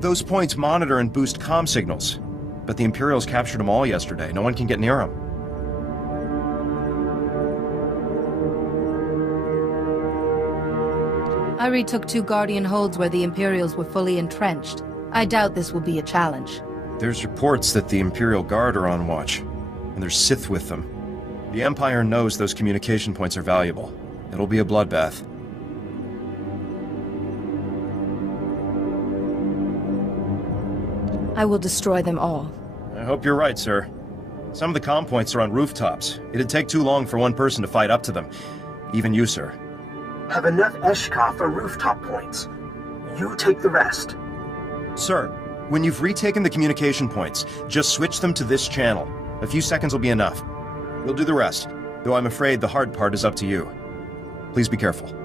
Those points monitor and boost comm signals. But the Imperials captured them all yesterday. No one can get near them. I retook 2 Guardian holds where the Imperials were fully entrenched. I doubt this will be a challenge. There's reports that the Imperial Guard are on watch, and there's Sith with them. The Empire knows those communication points are valuable. It'll be a bloodbath. I will destroy them all. I hope you're right, sir. Some of the comm points are on rooftops. It'd take too long for one person to fight up to them. Even you, sir. Have enough Eshka for rooftop points. You take the rest. Sir, when you've retaken the communication points, just switch them to this channel. A few seconds will be enough. We'll do the rest, though I'm afraid the hard part is up to you. Please be careful.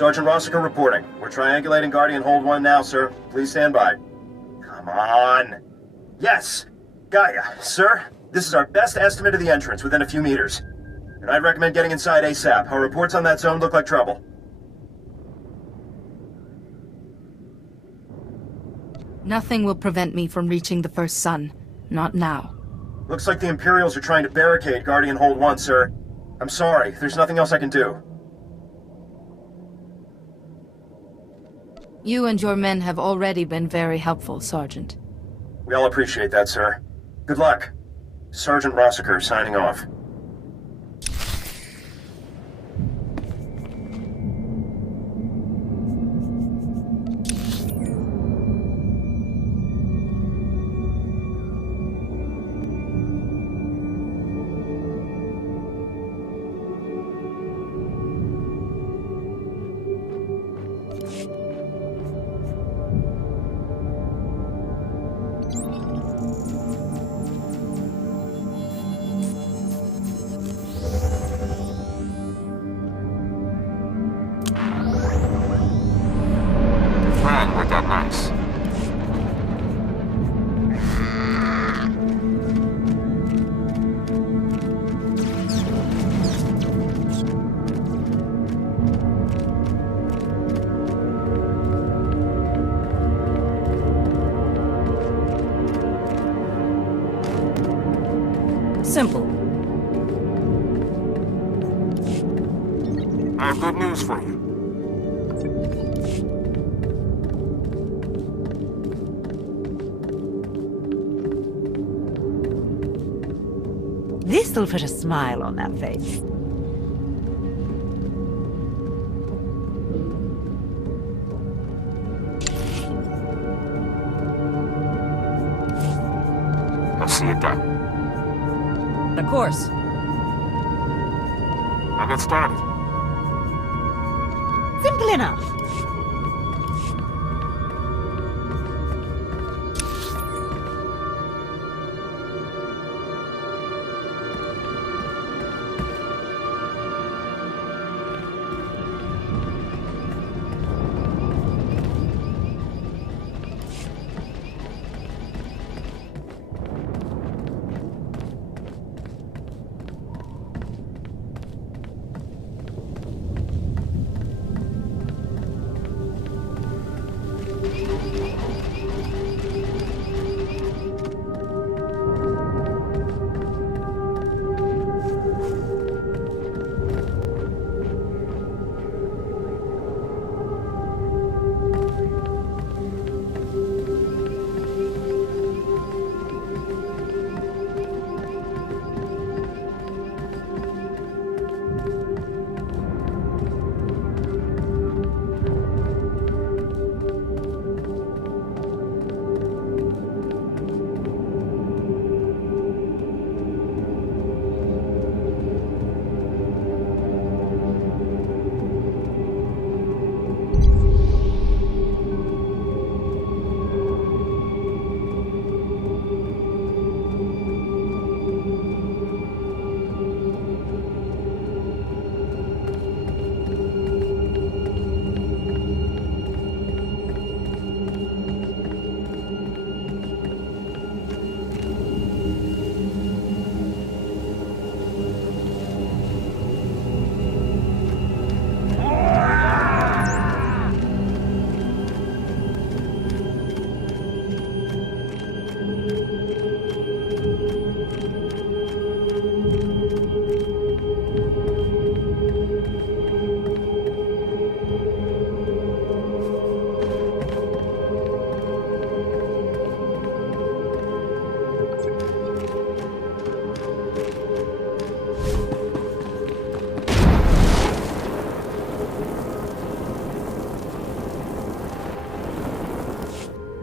Sergeant Rossiker reporting. We're triangulating Guardian Hold 1 now, sir. Please stand by. Come on. Yes! Gaia, sir. This is our best estimate of the entrance within a few meters. And I'd recommend getting inside ASAP. Our reports on that zone look like trouble. Nothing will prevent me from reaching the first sun. Not now. Looks like the Imperials are trying to barricade Guardian Hold 1, sir. I'm sorry. There's nothing else I can do. You and your men have already been very helpful, Sergeant. We all appreciate that, sir. Good luck. Sergeant Rossiker signing off. Simple. I have good news for you. This'll put a smile on that face. I'll see it done. Of course. I'll get started. Simple enough.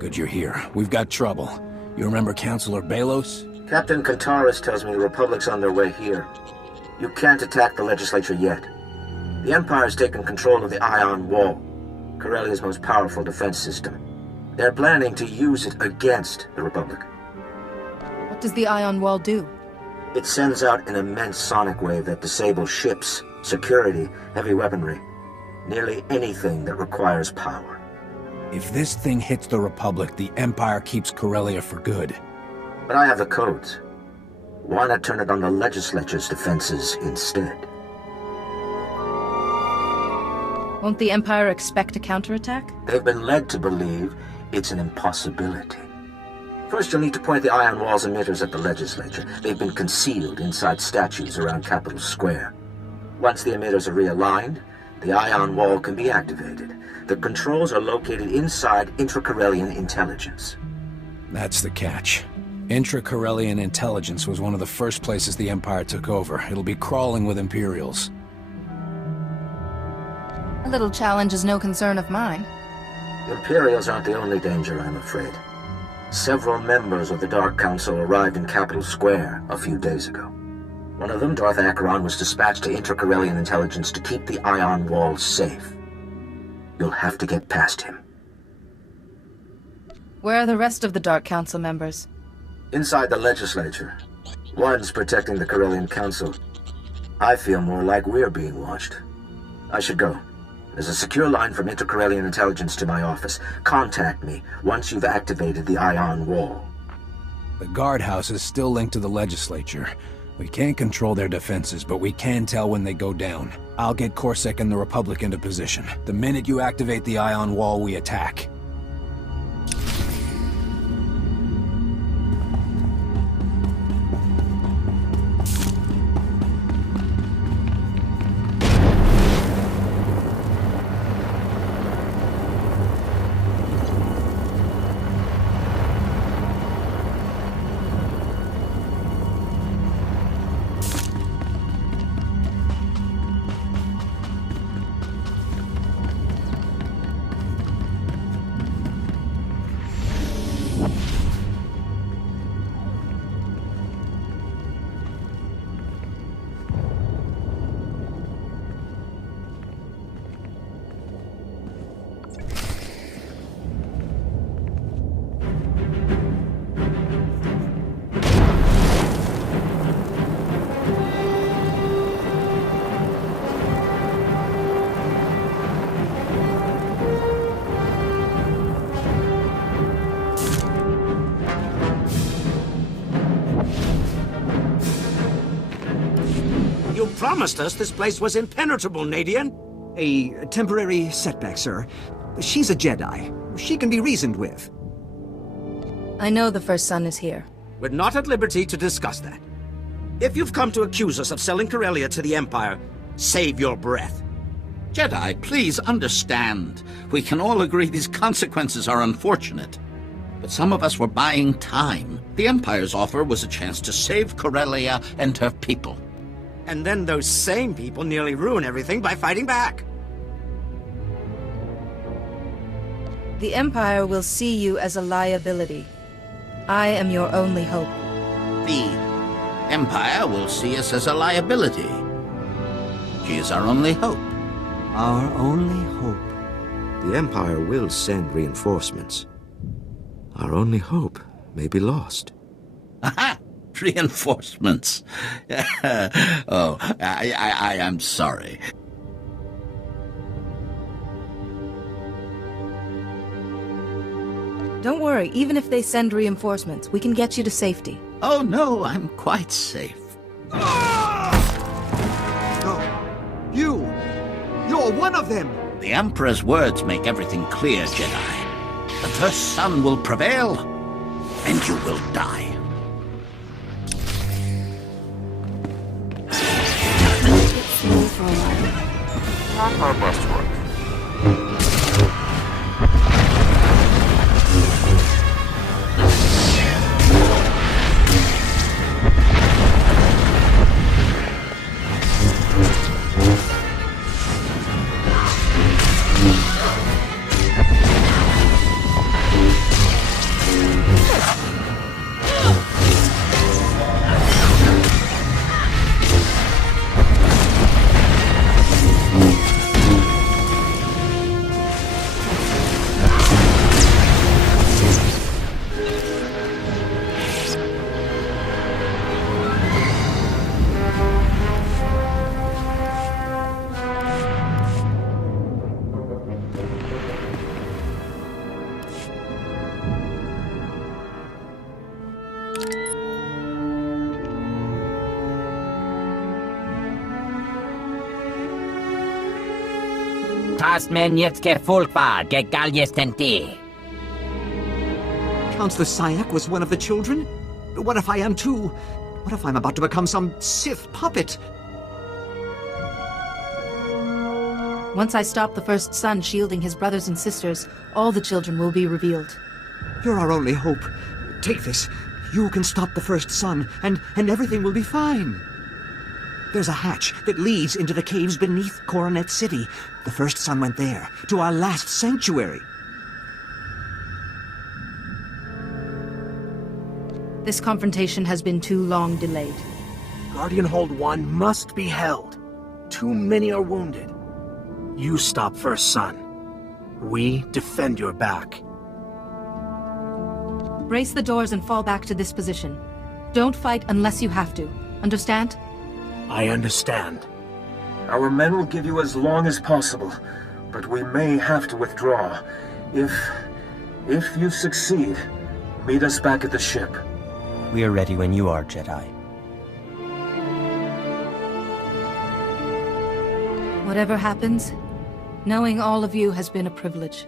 Good you're here. We've got trouble. You remember Counselor Balos? Captain Kantaris tells me the Republic's on their way here. You can't attack the legislature yet. The Empire's taken control of the Ion Wall, Corellia's most powerful defense system. They're planning to use it against the Republic. What does the Ion Wall do? It sends out an immense sonic wave that disables ships, security, heavy weaponry. Nearly anything that requires power. If this thing hits the Republic, the Empire keeps Corellia for good. But I have the codes. Why not turn it on the legislature's defenses instead? Won't the Empire expect a counterattack? They've been led to believe it's an impossibility. First, you'll need to point the ion wall's emitters at the legislature. They've been concealed inside statues around Capitol Square. Once the emitters are realigned, the ion wall can be activated. The controls are located inside intra-Corellian intelligence. That's the catch. Intra-Corellian intelligence was one of the first places the Empire took over. It'll be crawling with Imperials. A little challenge is no concern of mine. Imperials aren't the only danger, I'm afraid. Several members of the Dark Council arrived in Capitol Square a few days ago. One of them, Darth Acheron, was dispatched to intra-Corellian intelligence to keep the ion wall safe. You'll have to get past him. Where are the rest of the Dark Council members? Inside the legislature. One's protecting the Corellian Council. I feel more like we're being watched. I should go. There's a secure line from intra-Corellian intelligence to my office. Contact me once you've activated the ion wall. The guardhouse is still linked to the legislature. We can't control their defenses, but we can tell when they go down. I'll get Corsac and the Republic into position. The minute you activate the ion wall, we attack. Promised us this place was impenetrable, Radeon. A temporary setback, sir. She's a Jedi. She can be reasoned with. I know the First Son is here. We're not at liberty to discuss that. If you've come to accuse us of selling Corellia to the Empire, save your breath. Jedi, please understand. We can all agree these consequences are unfortunate. But some of us were buying time. The Empire's offer was a chance to save Corellia and her people. And then those same people nearly ruin everything by fighting back. The Empire will see you as a liability. I am your only hope. The Empire will see us as a liability. She is our only hope. Our only hope. The Empire will send reinforcements. Our only hope may be lost. Aha! Reinforcements. Oh, I am sorry. Don't worry, even if they send reinforcements, we can get you to safety. Oh no, I'm quite safe. You're one of them! The Emperor's words make everything clear, Jedi. The First Son will prevail, and you will die. For a while. Not our best work. hast men jetzt gefolgbar, gegaljestenti. Chancellor Syac was one of the children? What if I am too? What if I'm about to become some Sith puppet? Once I stop the first son shielding his brothers and sisters, all the children will be revealed. You're our only hope. Take this. You can stop the first son, and everything will be fine. There's a hatch that leads into the caves beneath Coronet City. The first son went there, to our last sanctuary. This confrontation has been too long delayed. Guardian Hold 1 must be held. Too many are wounded. You stop first son. We defend your back. Brace the doors and fall back to this position. Don't fight unless you have to. Understand? I understand. Our men will give you as long as possible, but we may have to withdraw. If you succeed, meet us back at the ship. We are ready when you are, Jedi. Whatever happens, knowing all of you has been a privilege.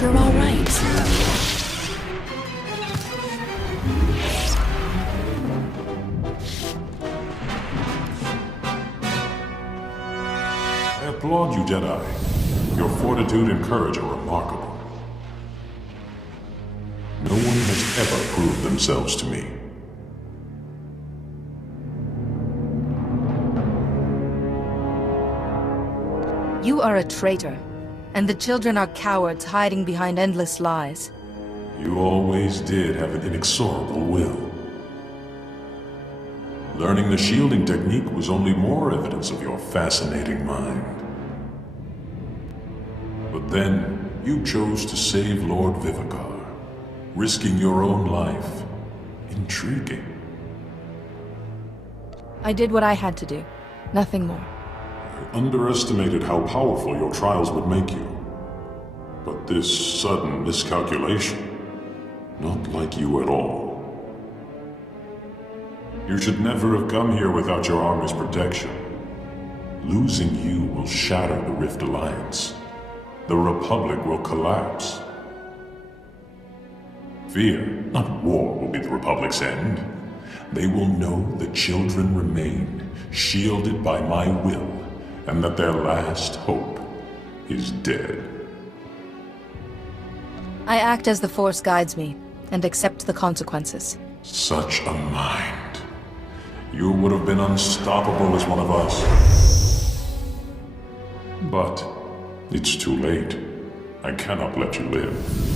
You're all right. I applaud you, Jedi. Your fortitude and courage are remarkable. No one has ever proved themselves to me. You are a traitor, and the children are cowards hiding behind endless lies. You always did have an inexorable will. Learning the shielding technique was only more evidence of your fascinating mind. But then, you chose to save Lord Vivicar, risking your own life. Intriguing. I did what I had to do, nothing more. I underestimated how powerful your trials would make you. But this sudden miscalculation, not like you at all. You should never have come here without your army's protection. Losing you will shatter the Rift Alliance. The Republic will collapse. Fear, not war, will be the Republic's end. They will know the children remain, shielded by my will, and that their last hope is dead. I act as the Force guides me, and accept the consequences. Such a mind. You would have been unstoppable as one of us. But it's too late. I cannot let you live.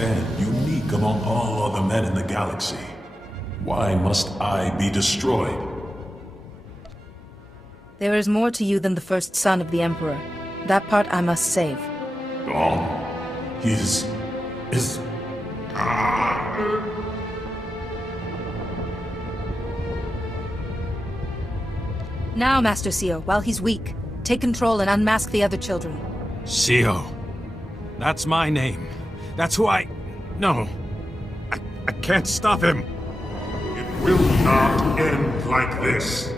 stand unique among all other men in the galaxy. Why must I be destroyed? There is more to you than the first son of the Emperor. That part I must save. He's... Now, Master Sio, while he's weak, take control and unmask the other children. Sio. That's my name. That's who I... No. I can't stop him. It will not end like this.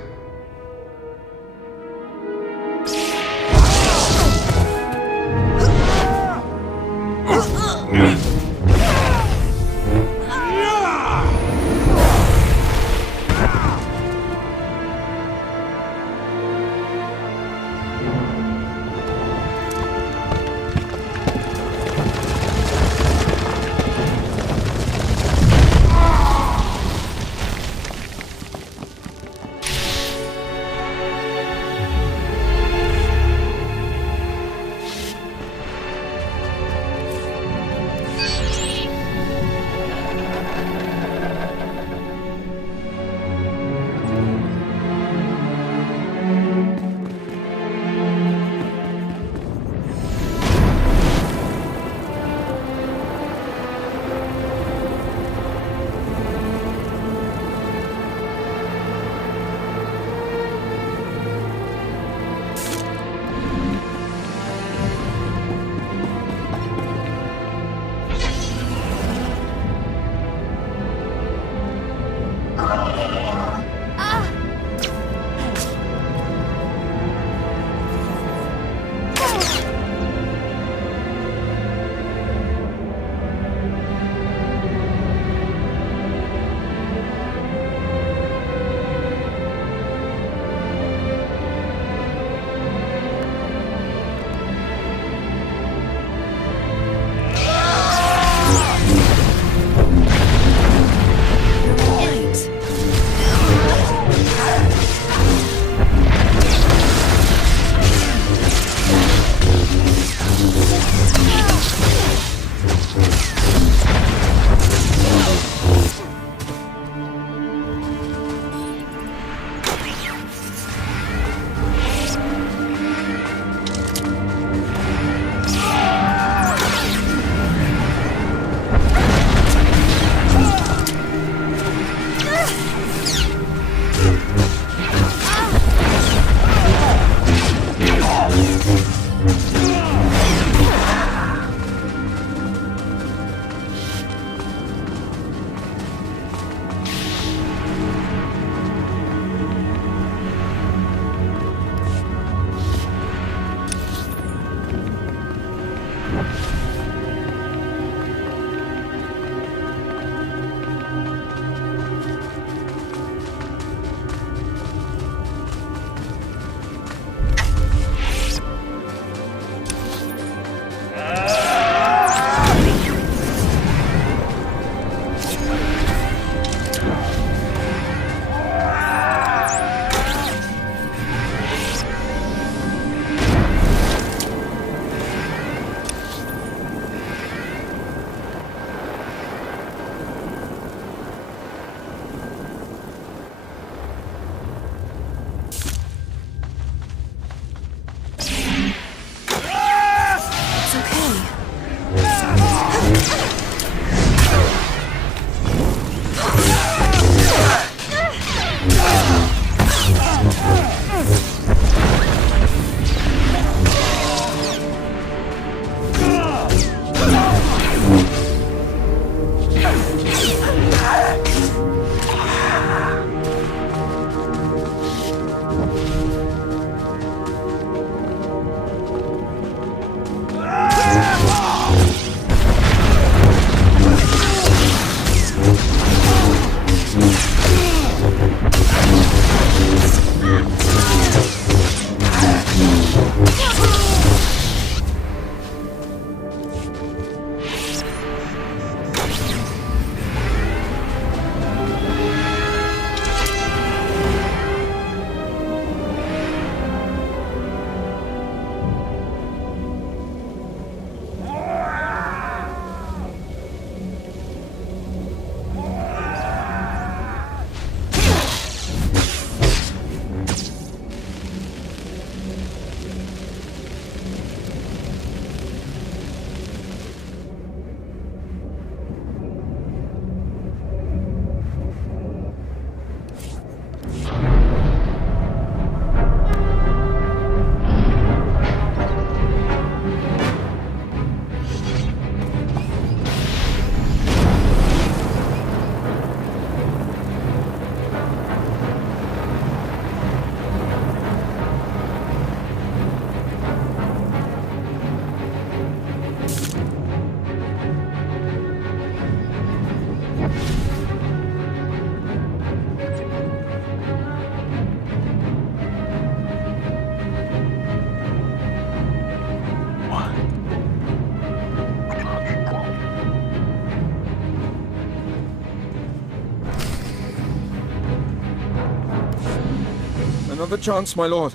have a chance, my lord.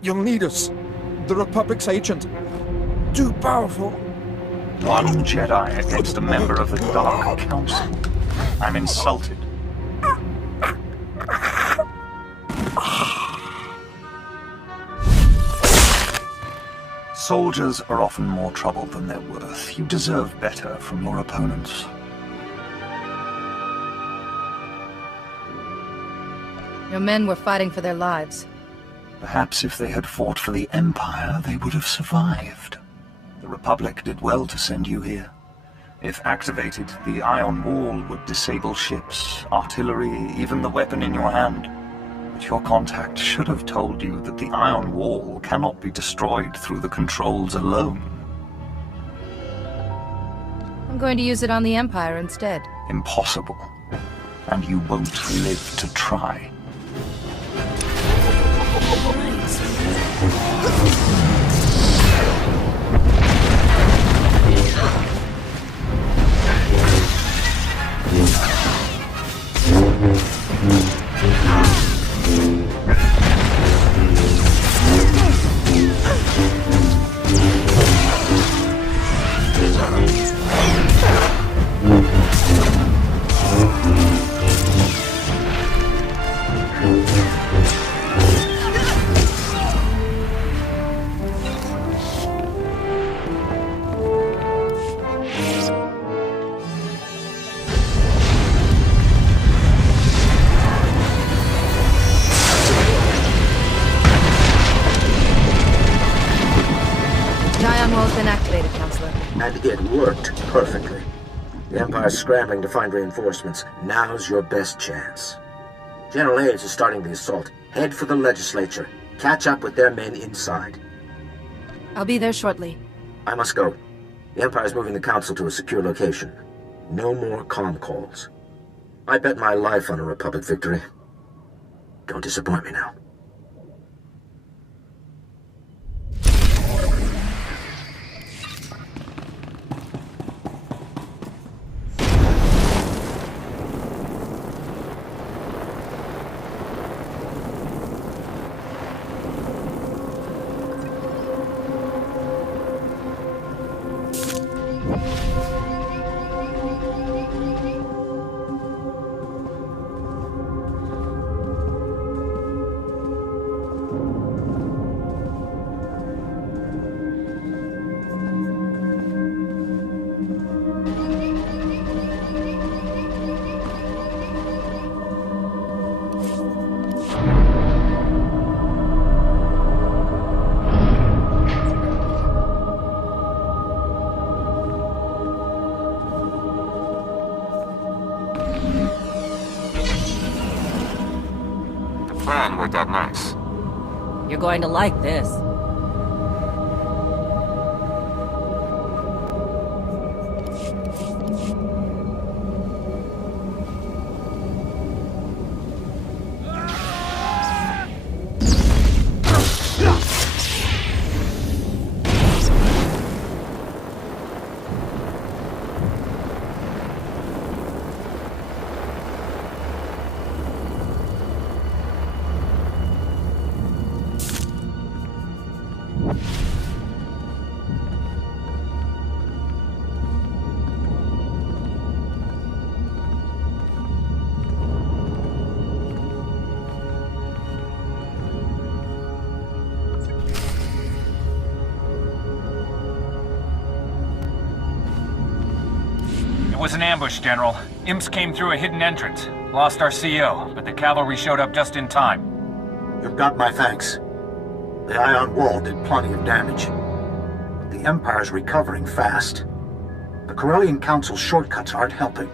You'll need us. The Republic's agent. Too powerful. One Jedi against a member of the Dark Council. I'm insulted. Soldiers are often more trouble than they're worth. You deserve better from your opponents. Your men were fighting for their lives. Perhaps if they had fought for the Empire, they would have survived. The Republic did well to send you here. If activated, the Iron Wall would disable ships, artillery, even the weapon in your hand. But your contact should have told you that the Iron Wall cannot be destroyed through the controls alone. I'm going to use it on the Empire instead. Impossible. And you won't live to try. And it worked perfectly. The Empire's scrambling to find reinforcements. Now's your best chance. General Age is starting the assault. Head for the legislature. Catch up with their men inside. I'll be there shortly. I must go. The Empire's moving the Council to a secure location. No more comm calls. I bet my life on a Republic victory. Don't disappoint me now. Weren't that nice. You're going to like this. It was an ambush, General. Imps came through a hidden entrance. Lost our CO, but the cavalry showed up just in time. You've got my thanks. The Iron Wall did plenty of damage. The Empire's recovering fast. The Corellian Council's shortcuts aren't helping.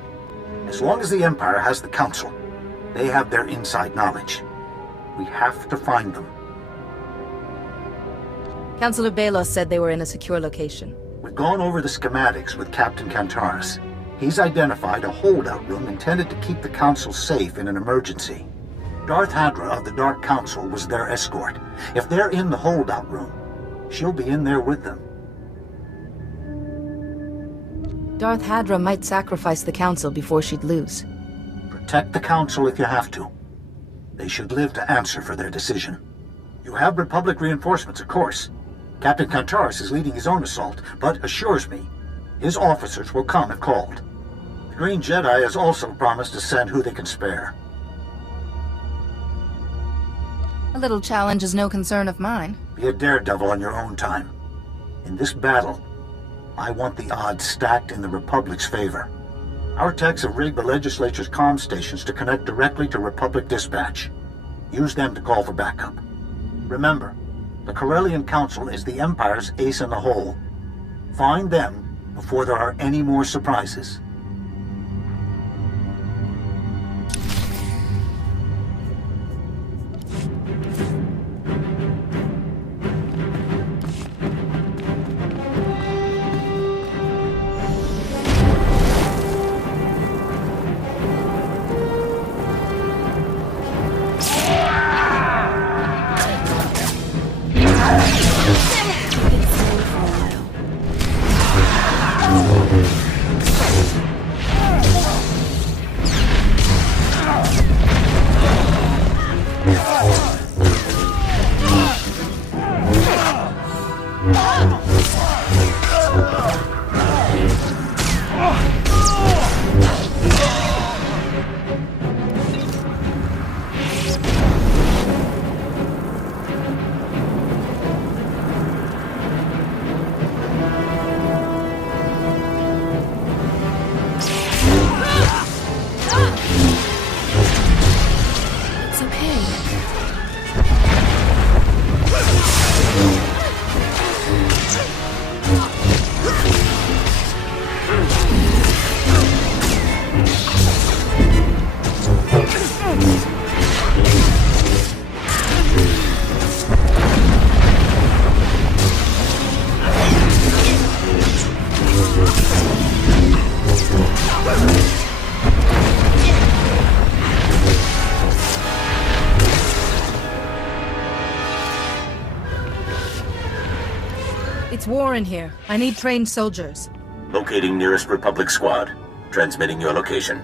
As long as the Empire has the Council, they have their inside knowledge. We have to find them. Councilor Balos said they were in a secure location. We've gone over the schematics with Captain Kantaris. He's identified a holdout room intended to keep the Council safe in an emergency. Darth Hadra of the Dark Council was their escort. If they're in the holdout room, she'll be in there with them. Darth Hadra might sacrifice the Council before she'd lose. Protect the Council if you have to. They should live to answer for their decision. You have Republic reinforcements, of course. Captain Kantaris is leading his own assault, but assures me his officers will come if called. The Green Jedi has also promised to send who they can spare. A little challenge is no concern of mine. Be a daredevil on your own time. In this battle, I want the odds stacked in the Republic's favor. Our techs have rigged the legislature's comm stations to connect directly to Republic dispatch. Use them to call for backup. Remember, the Corellian Council is the Empire's ace in the hole. Find them before there are any more surprises. It's war in here. I need trained soldiers. Locating nearest Republic squad. Transmitting your location.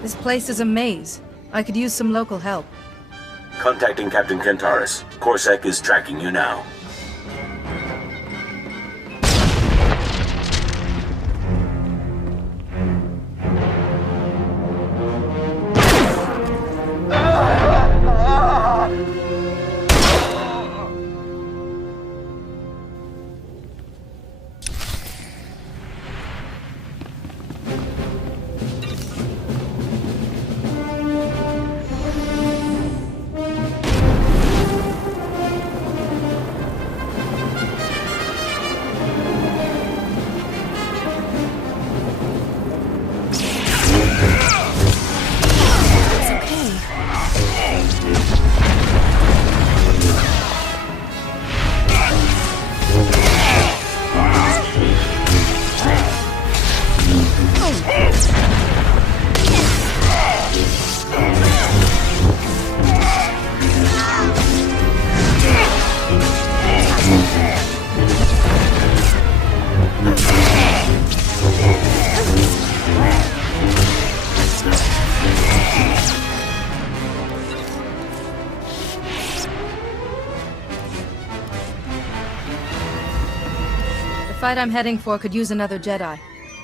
This place is a maze. I could use some local help. Contacting Captain Kantaris. Corsac is tracking you now. fight I'm heading for could use another Jedi.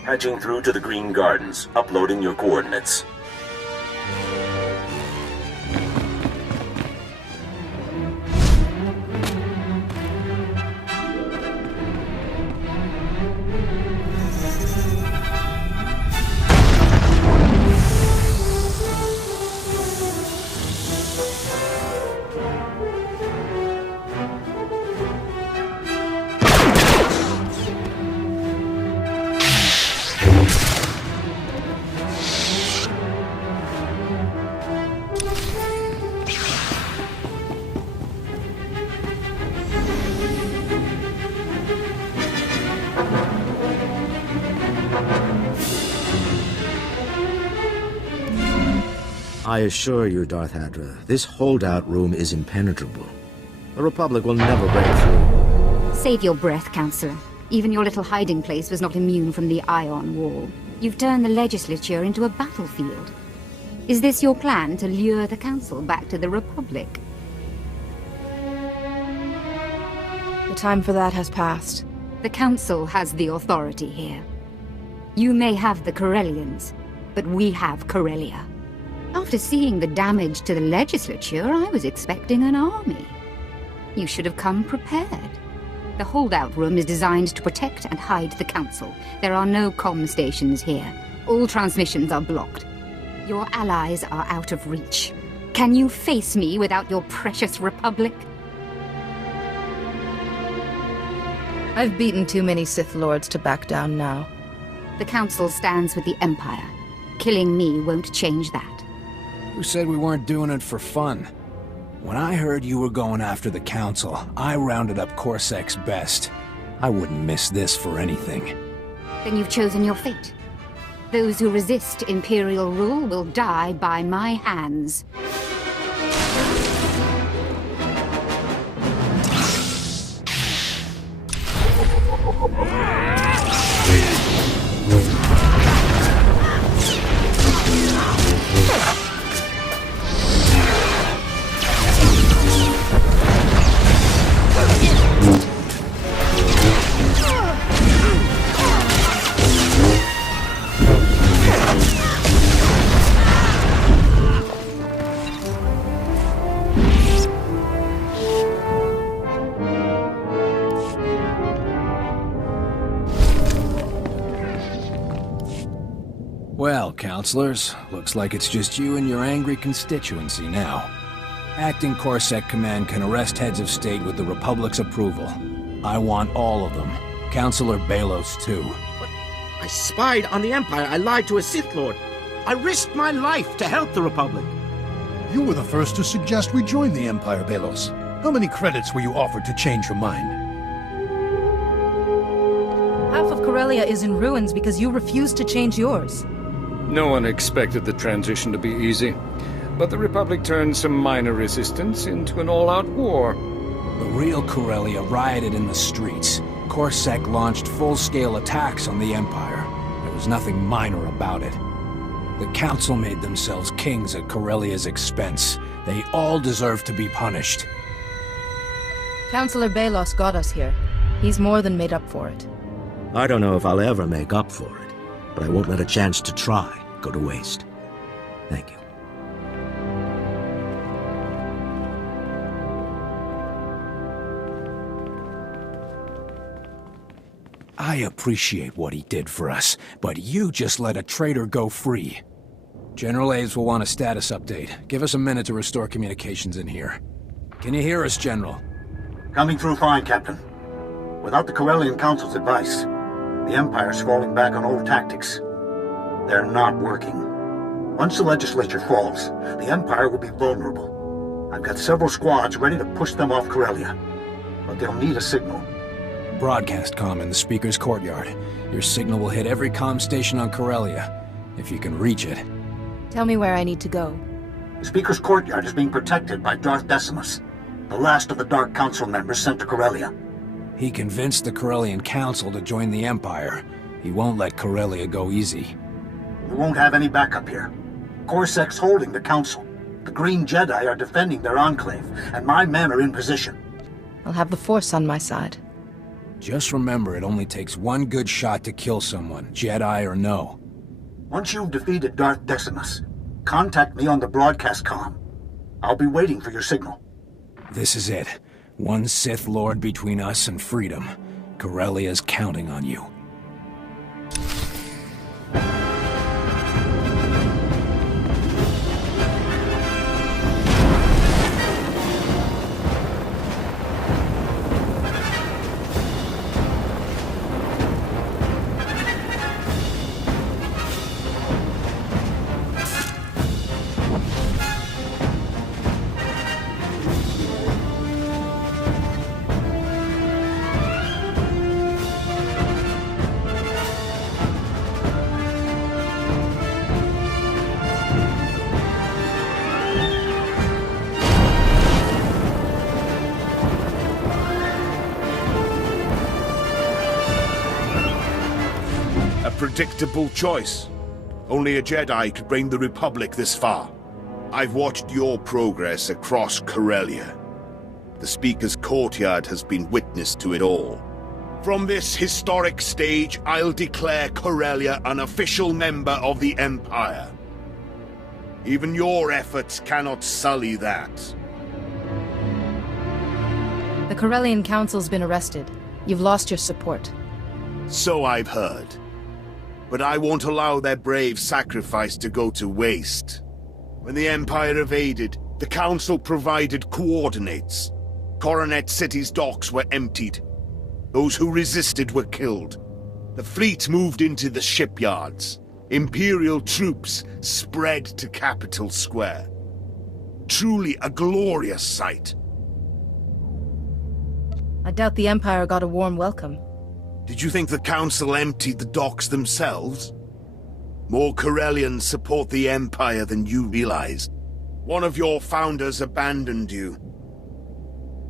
Patching through to the Green Gardens, uploading your coordinates. I assure you, Darth Hadra, this holdout room is impenetrable. The Republic will never break through. Save your breath, Counselor. Even your little hiding place was not immune from the ion wall. You've turned the legislature into a battlefield. Is this your plan to lure the Council back to the Republic? The time for that has passed. The Council has the authority here. You may have the Corellians, but we have Corellia. After seeing the damage to the legislature, I was expecting an army. You should have come prepared. The holdout room is designed to protect and hide the Council. There are no comm stations here. All transmissions are blocked. Your allies are out of reach. Can you face me without your precious Republic? I've beaten too many Sith Lords to back down now. The Council stands with the Empire. Killing me won't change that. Who said we weren't doing it for fun? When I heard you were going after the Council, I rounded up Corsek's best. I wouldn't miss this for anything. Then you've chosen your fate. Those who resist Imperial rule will die by my hands. Well, counselors, looks like it's just you and your angry constituency now. Acting Corsec Command can arrest heads of state with the Republic's approval. I want all of them. Counselor Belos, too. But I spied on the Empire. I lied to a Sith Lord. I risked my life to help the Republic. You were the first to suggest we join the Empire, Belos. How many credits were you offered to change your mind? Half of Corellia is in ruins because you refused to change yours. No one expected the transition to be easy, but the Republic turned some minor resistance into an all-out war. The real Corellia rioted in the streets. Corsec launched full-scale attacks on the Empire. There was nothing minor about it. The Council made themselves kings at Corellia's expense. They all deserve to be punished. Counselor Belos got us here. He's more than made up for it. I don't know if I'll ever make up for it, but I won't let a chance to try go to waste. Thank you. I appreciate what he did for us, but you just let a traitor go free. General Aves will want a status update. Give us a minute to restore communications in here. Can you hear us, General? Coming through fine, Captain. Without the Corellian Council's advice, the Empire's falling back on old tactics. They're not working. Once the legislature falls, the Empire will be vulnerable. I've got several squads ready to push them off Corellia, but they'll need a signal. Broadcast comm in the Speaker's courtyard. Your signal will hit every comm station on Corellia, if you can reach it. Tell me where I need to go. The Speaker's courtyard is being protected by Darth Decimus, the last of the Dark Council members sent to Corellia. He convinced the Corellian Council to join the Empire. He won't let Corellia go easy. We won't have any backup here. Corsec's holding the Council. The Green Jedi are defending their enclave, and my men are in position. I'll have the Force on my side. Just remember, it only takes one good shot to kill someone, Jedi or no. Once you've defeated Darth Decimus, contact me on the broadcast comm. I'll be waiting for your signal. This is it. One Sith Lord between us and freedom. Corellia's counting on you. Predictable choice. Only a Jedi could bring the Republic this far. I've watched your progress across Corellia. The Speaker's courtyard has been witness to it all. From this historic stage, I'll declare Corellia an official member of the Empire. Even your efforts cannot sully that. The Corellian Council's been arrested. You've lost your support. So I've heard. But I won't allow their brave sacrifice to go to waste. When the Empire evaded, the Council provided coordinates. Coronet City's docks were emptied. Those who resisted were killed. The fleet moved into the shipyards. Imperial troops spread to Capital Square. Truly a glorious sight. I doubt the Empire got a warm welcome. Did you think the Council emptied the docks themselves? More Corellians support the Empire than you realized. One of your founders abandoned you.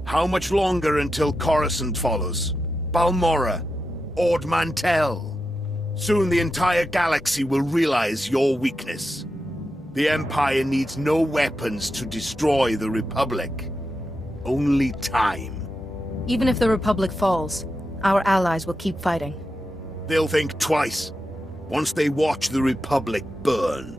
How much longer until Coruscant follows? Balmorra? Ord Mantell? Soon the entire galaxy will realize your weakness. The Empire needs no weapons to destroy the Republic. Only time. Even if the Republic falls, our allies will keep fighting. They'll think twice, once they watch the Republic burn.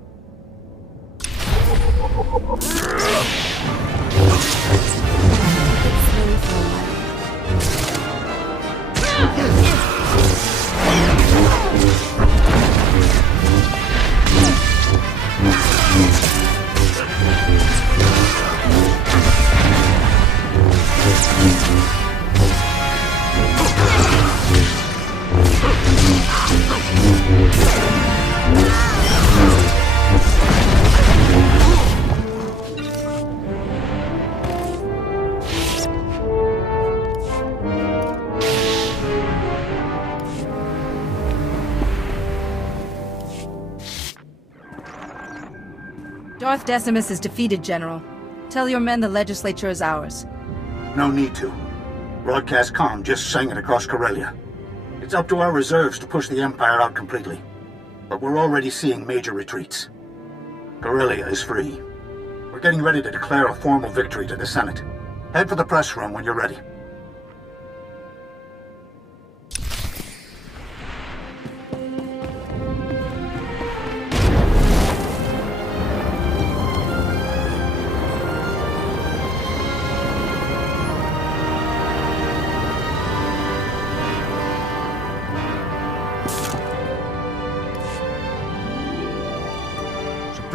Darth Decimus is defeated, General. Tell your men the legislature is ours. No need to. Broadcast comm just sang it across Corellia. It's up to our reserves to push the Empire out completely. But we're already seeing major retreats. Corellia is free. We're getting ready to declare a formal victory to the Senate. Head for the press room when you're ready.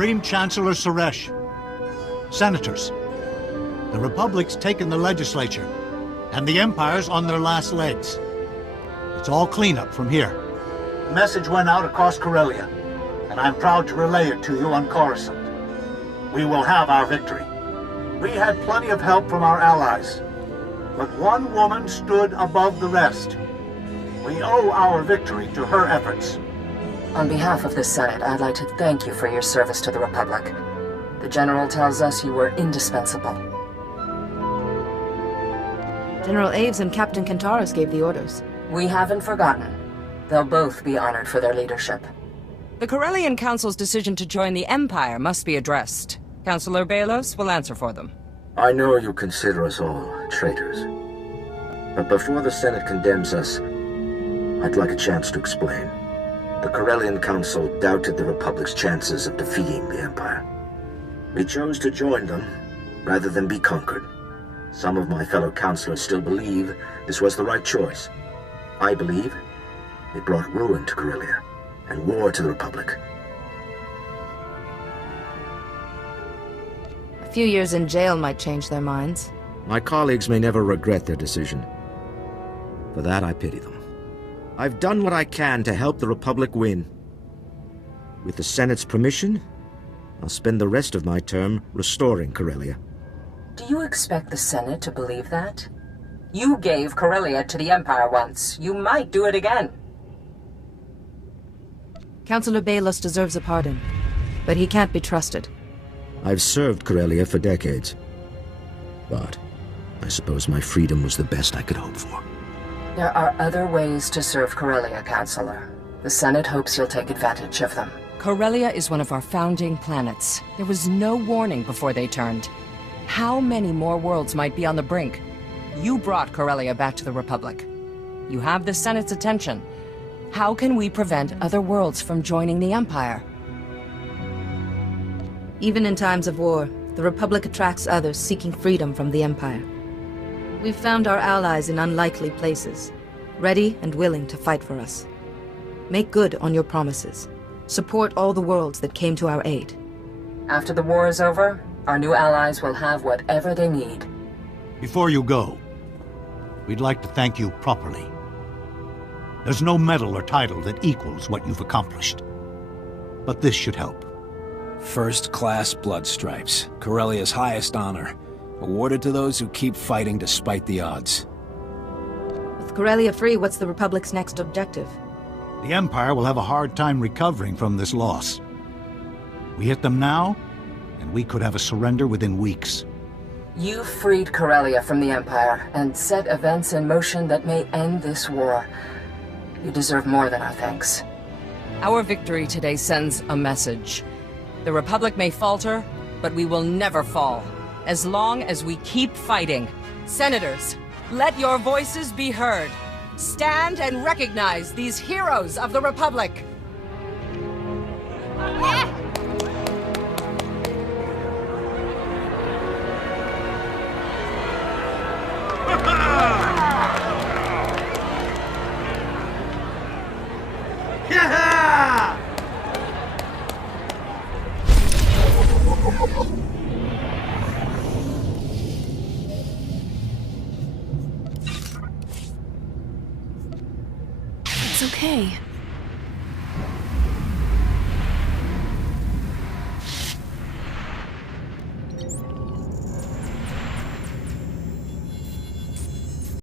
Supreme Chancellor Suresh. Senators. The Republic's taken the legislature, and the Empire's on their last legs. It's all cleanup from here. The message went out across Corellia, and I'm proud to relay it to you on Coruscant. We will have our victory. We had plenty of help from our allies, but one woman stood above the rest. We owe our victory to her efforts. On behalf of the Senate, I'd like to thank you for your service to the Republic. The General tells us you were indispensable. General Aves and Captain Kantaros gave the orders. We haven't forgotten. They'll both be honored for their leadership. The Corellian Council's decision to join the Empire must be addressed. Councillor Belos will answer for them. I know you consider us all traitors. But before the Senate condemns us, I'd like a chance to explain. The Corellian Council doubted the Republic's chances of defeating the Empire. We chose to join them rather than be conquered. Some of my fellow councilors still believe this was the right choice. I believe it brought ruin to Corellia and war to the Republic. A few years in jail might change their minds. My colleagues may never regret their decision. For that, I pity them. I've done what I can to help the Republic win. With the Senate's permission, I'll spend the rest of my term restoring Corellia. Do you expect the Senate to believe that? You gave Corellia to the Empire once. You might do it again. Councilor Balos deserves a pardon, but he can't be trusted. I've served Corellia for decades. But I suppose my freedom was the best I could hope for. There are other ways to serve Corellia, Counselor. The Senate hopes you'll take advantage of them. Corellia is one of our founding planets. There was no warning before they turned. How many more worlds might be on the brink? You brought Corellia back to the Republic. You have the Senate's attention. How can we prevent other worlds from joining the Empire? Even in times of war, the Republic attracts others seeking freedom from the Empire. We've found our allies in unlikely places, ready and willing to fight for us. Make good on your promises. Support all the worlds that came to our aid. After the war is over, our new allies will have whatever they need. Before you go, we'd like to thank you properly. There's no medal or title that equals what you've accomplished. But this should help. First-class blood stripes, Corellia's highest honor, awarded to those who keep fighting despite the odds. With Corellia free, what's the Republic's next objective? The Empire will have a hard time recovering from this loss. We hit them now, and we could have a surrender within weeks. You freed Corellia from the Empire and set events in motion that may end this war. You deserve more than our thanks. Our victory today sends a message. The Republic may falter, but we will never fall. As long as we keep fighting. Senators, let your voices be heard. Stand and recognize these heroes of the Republic. It's okay.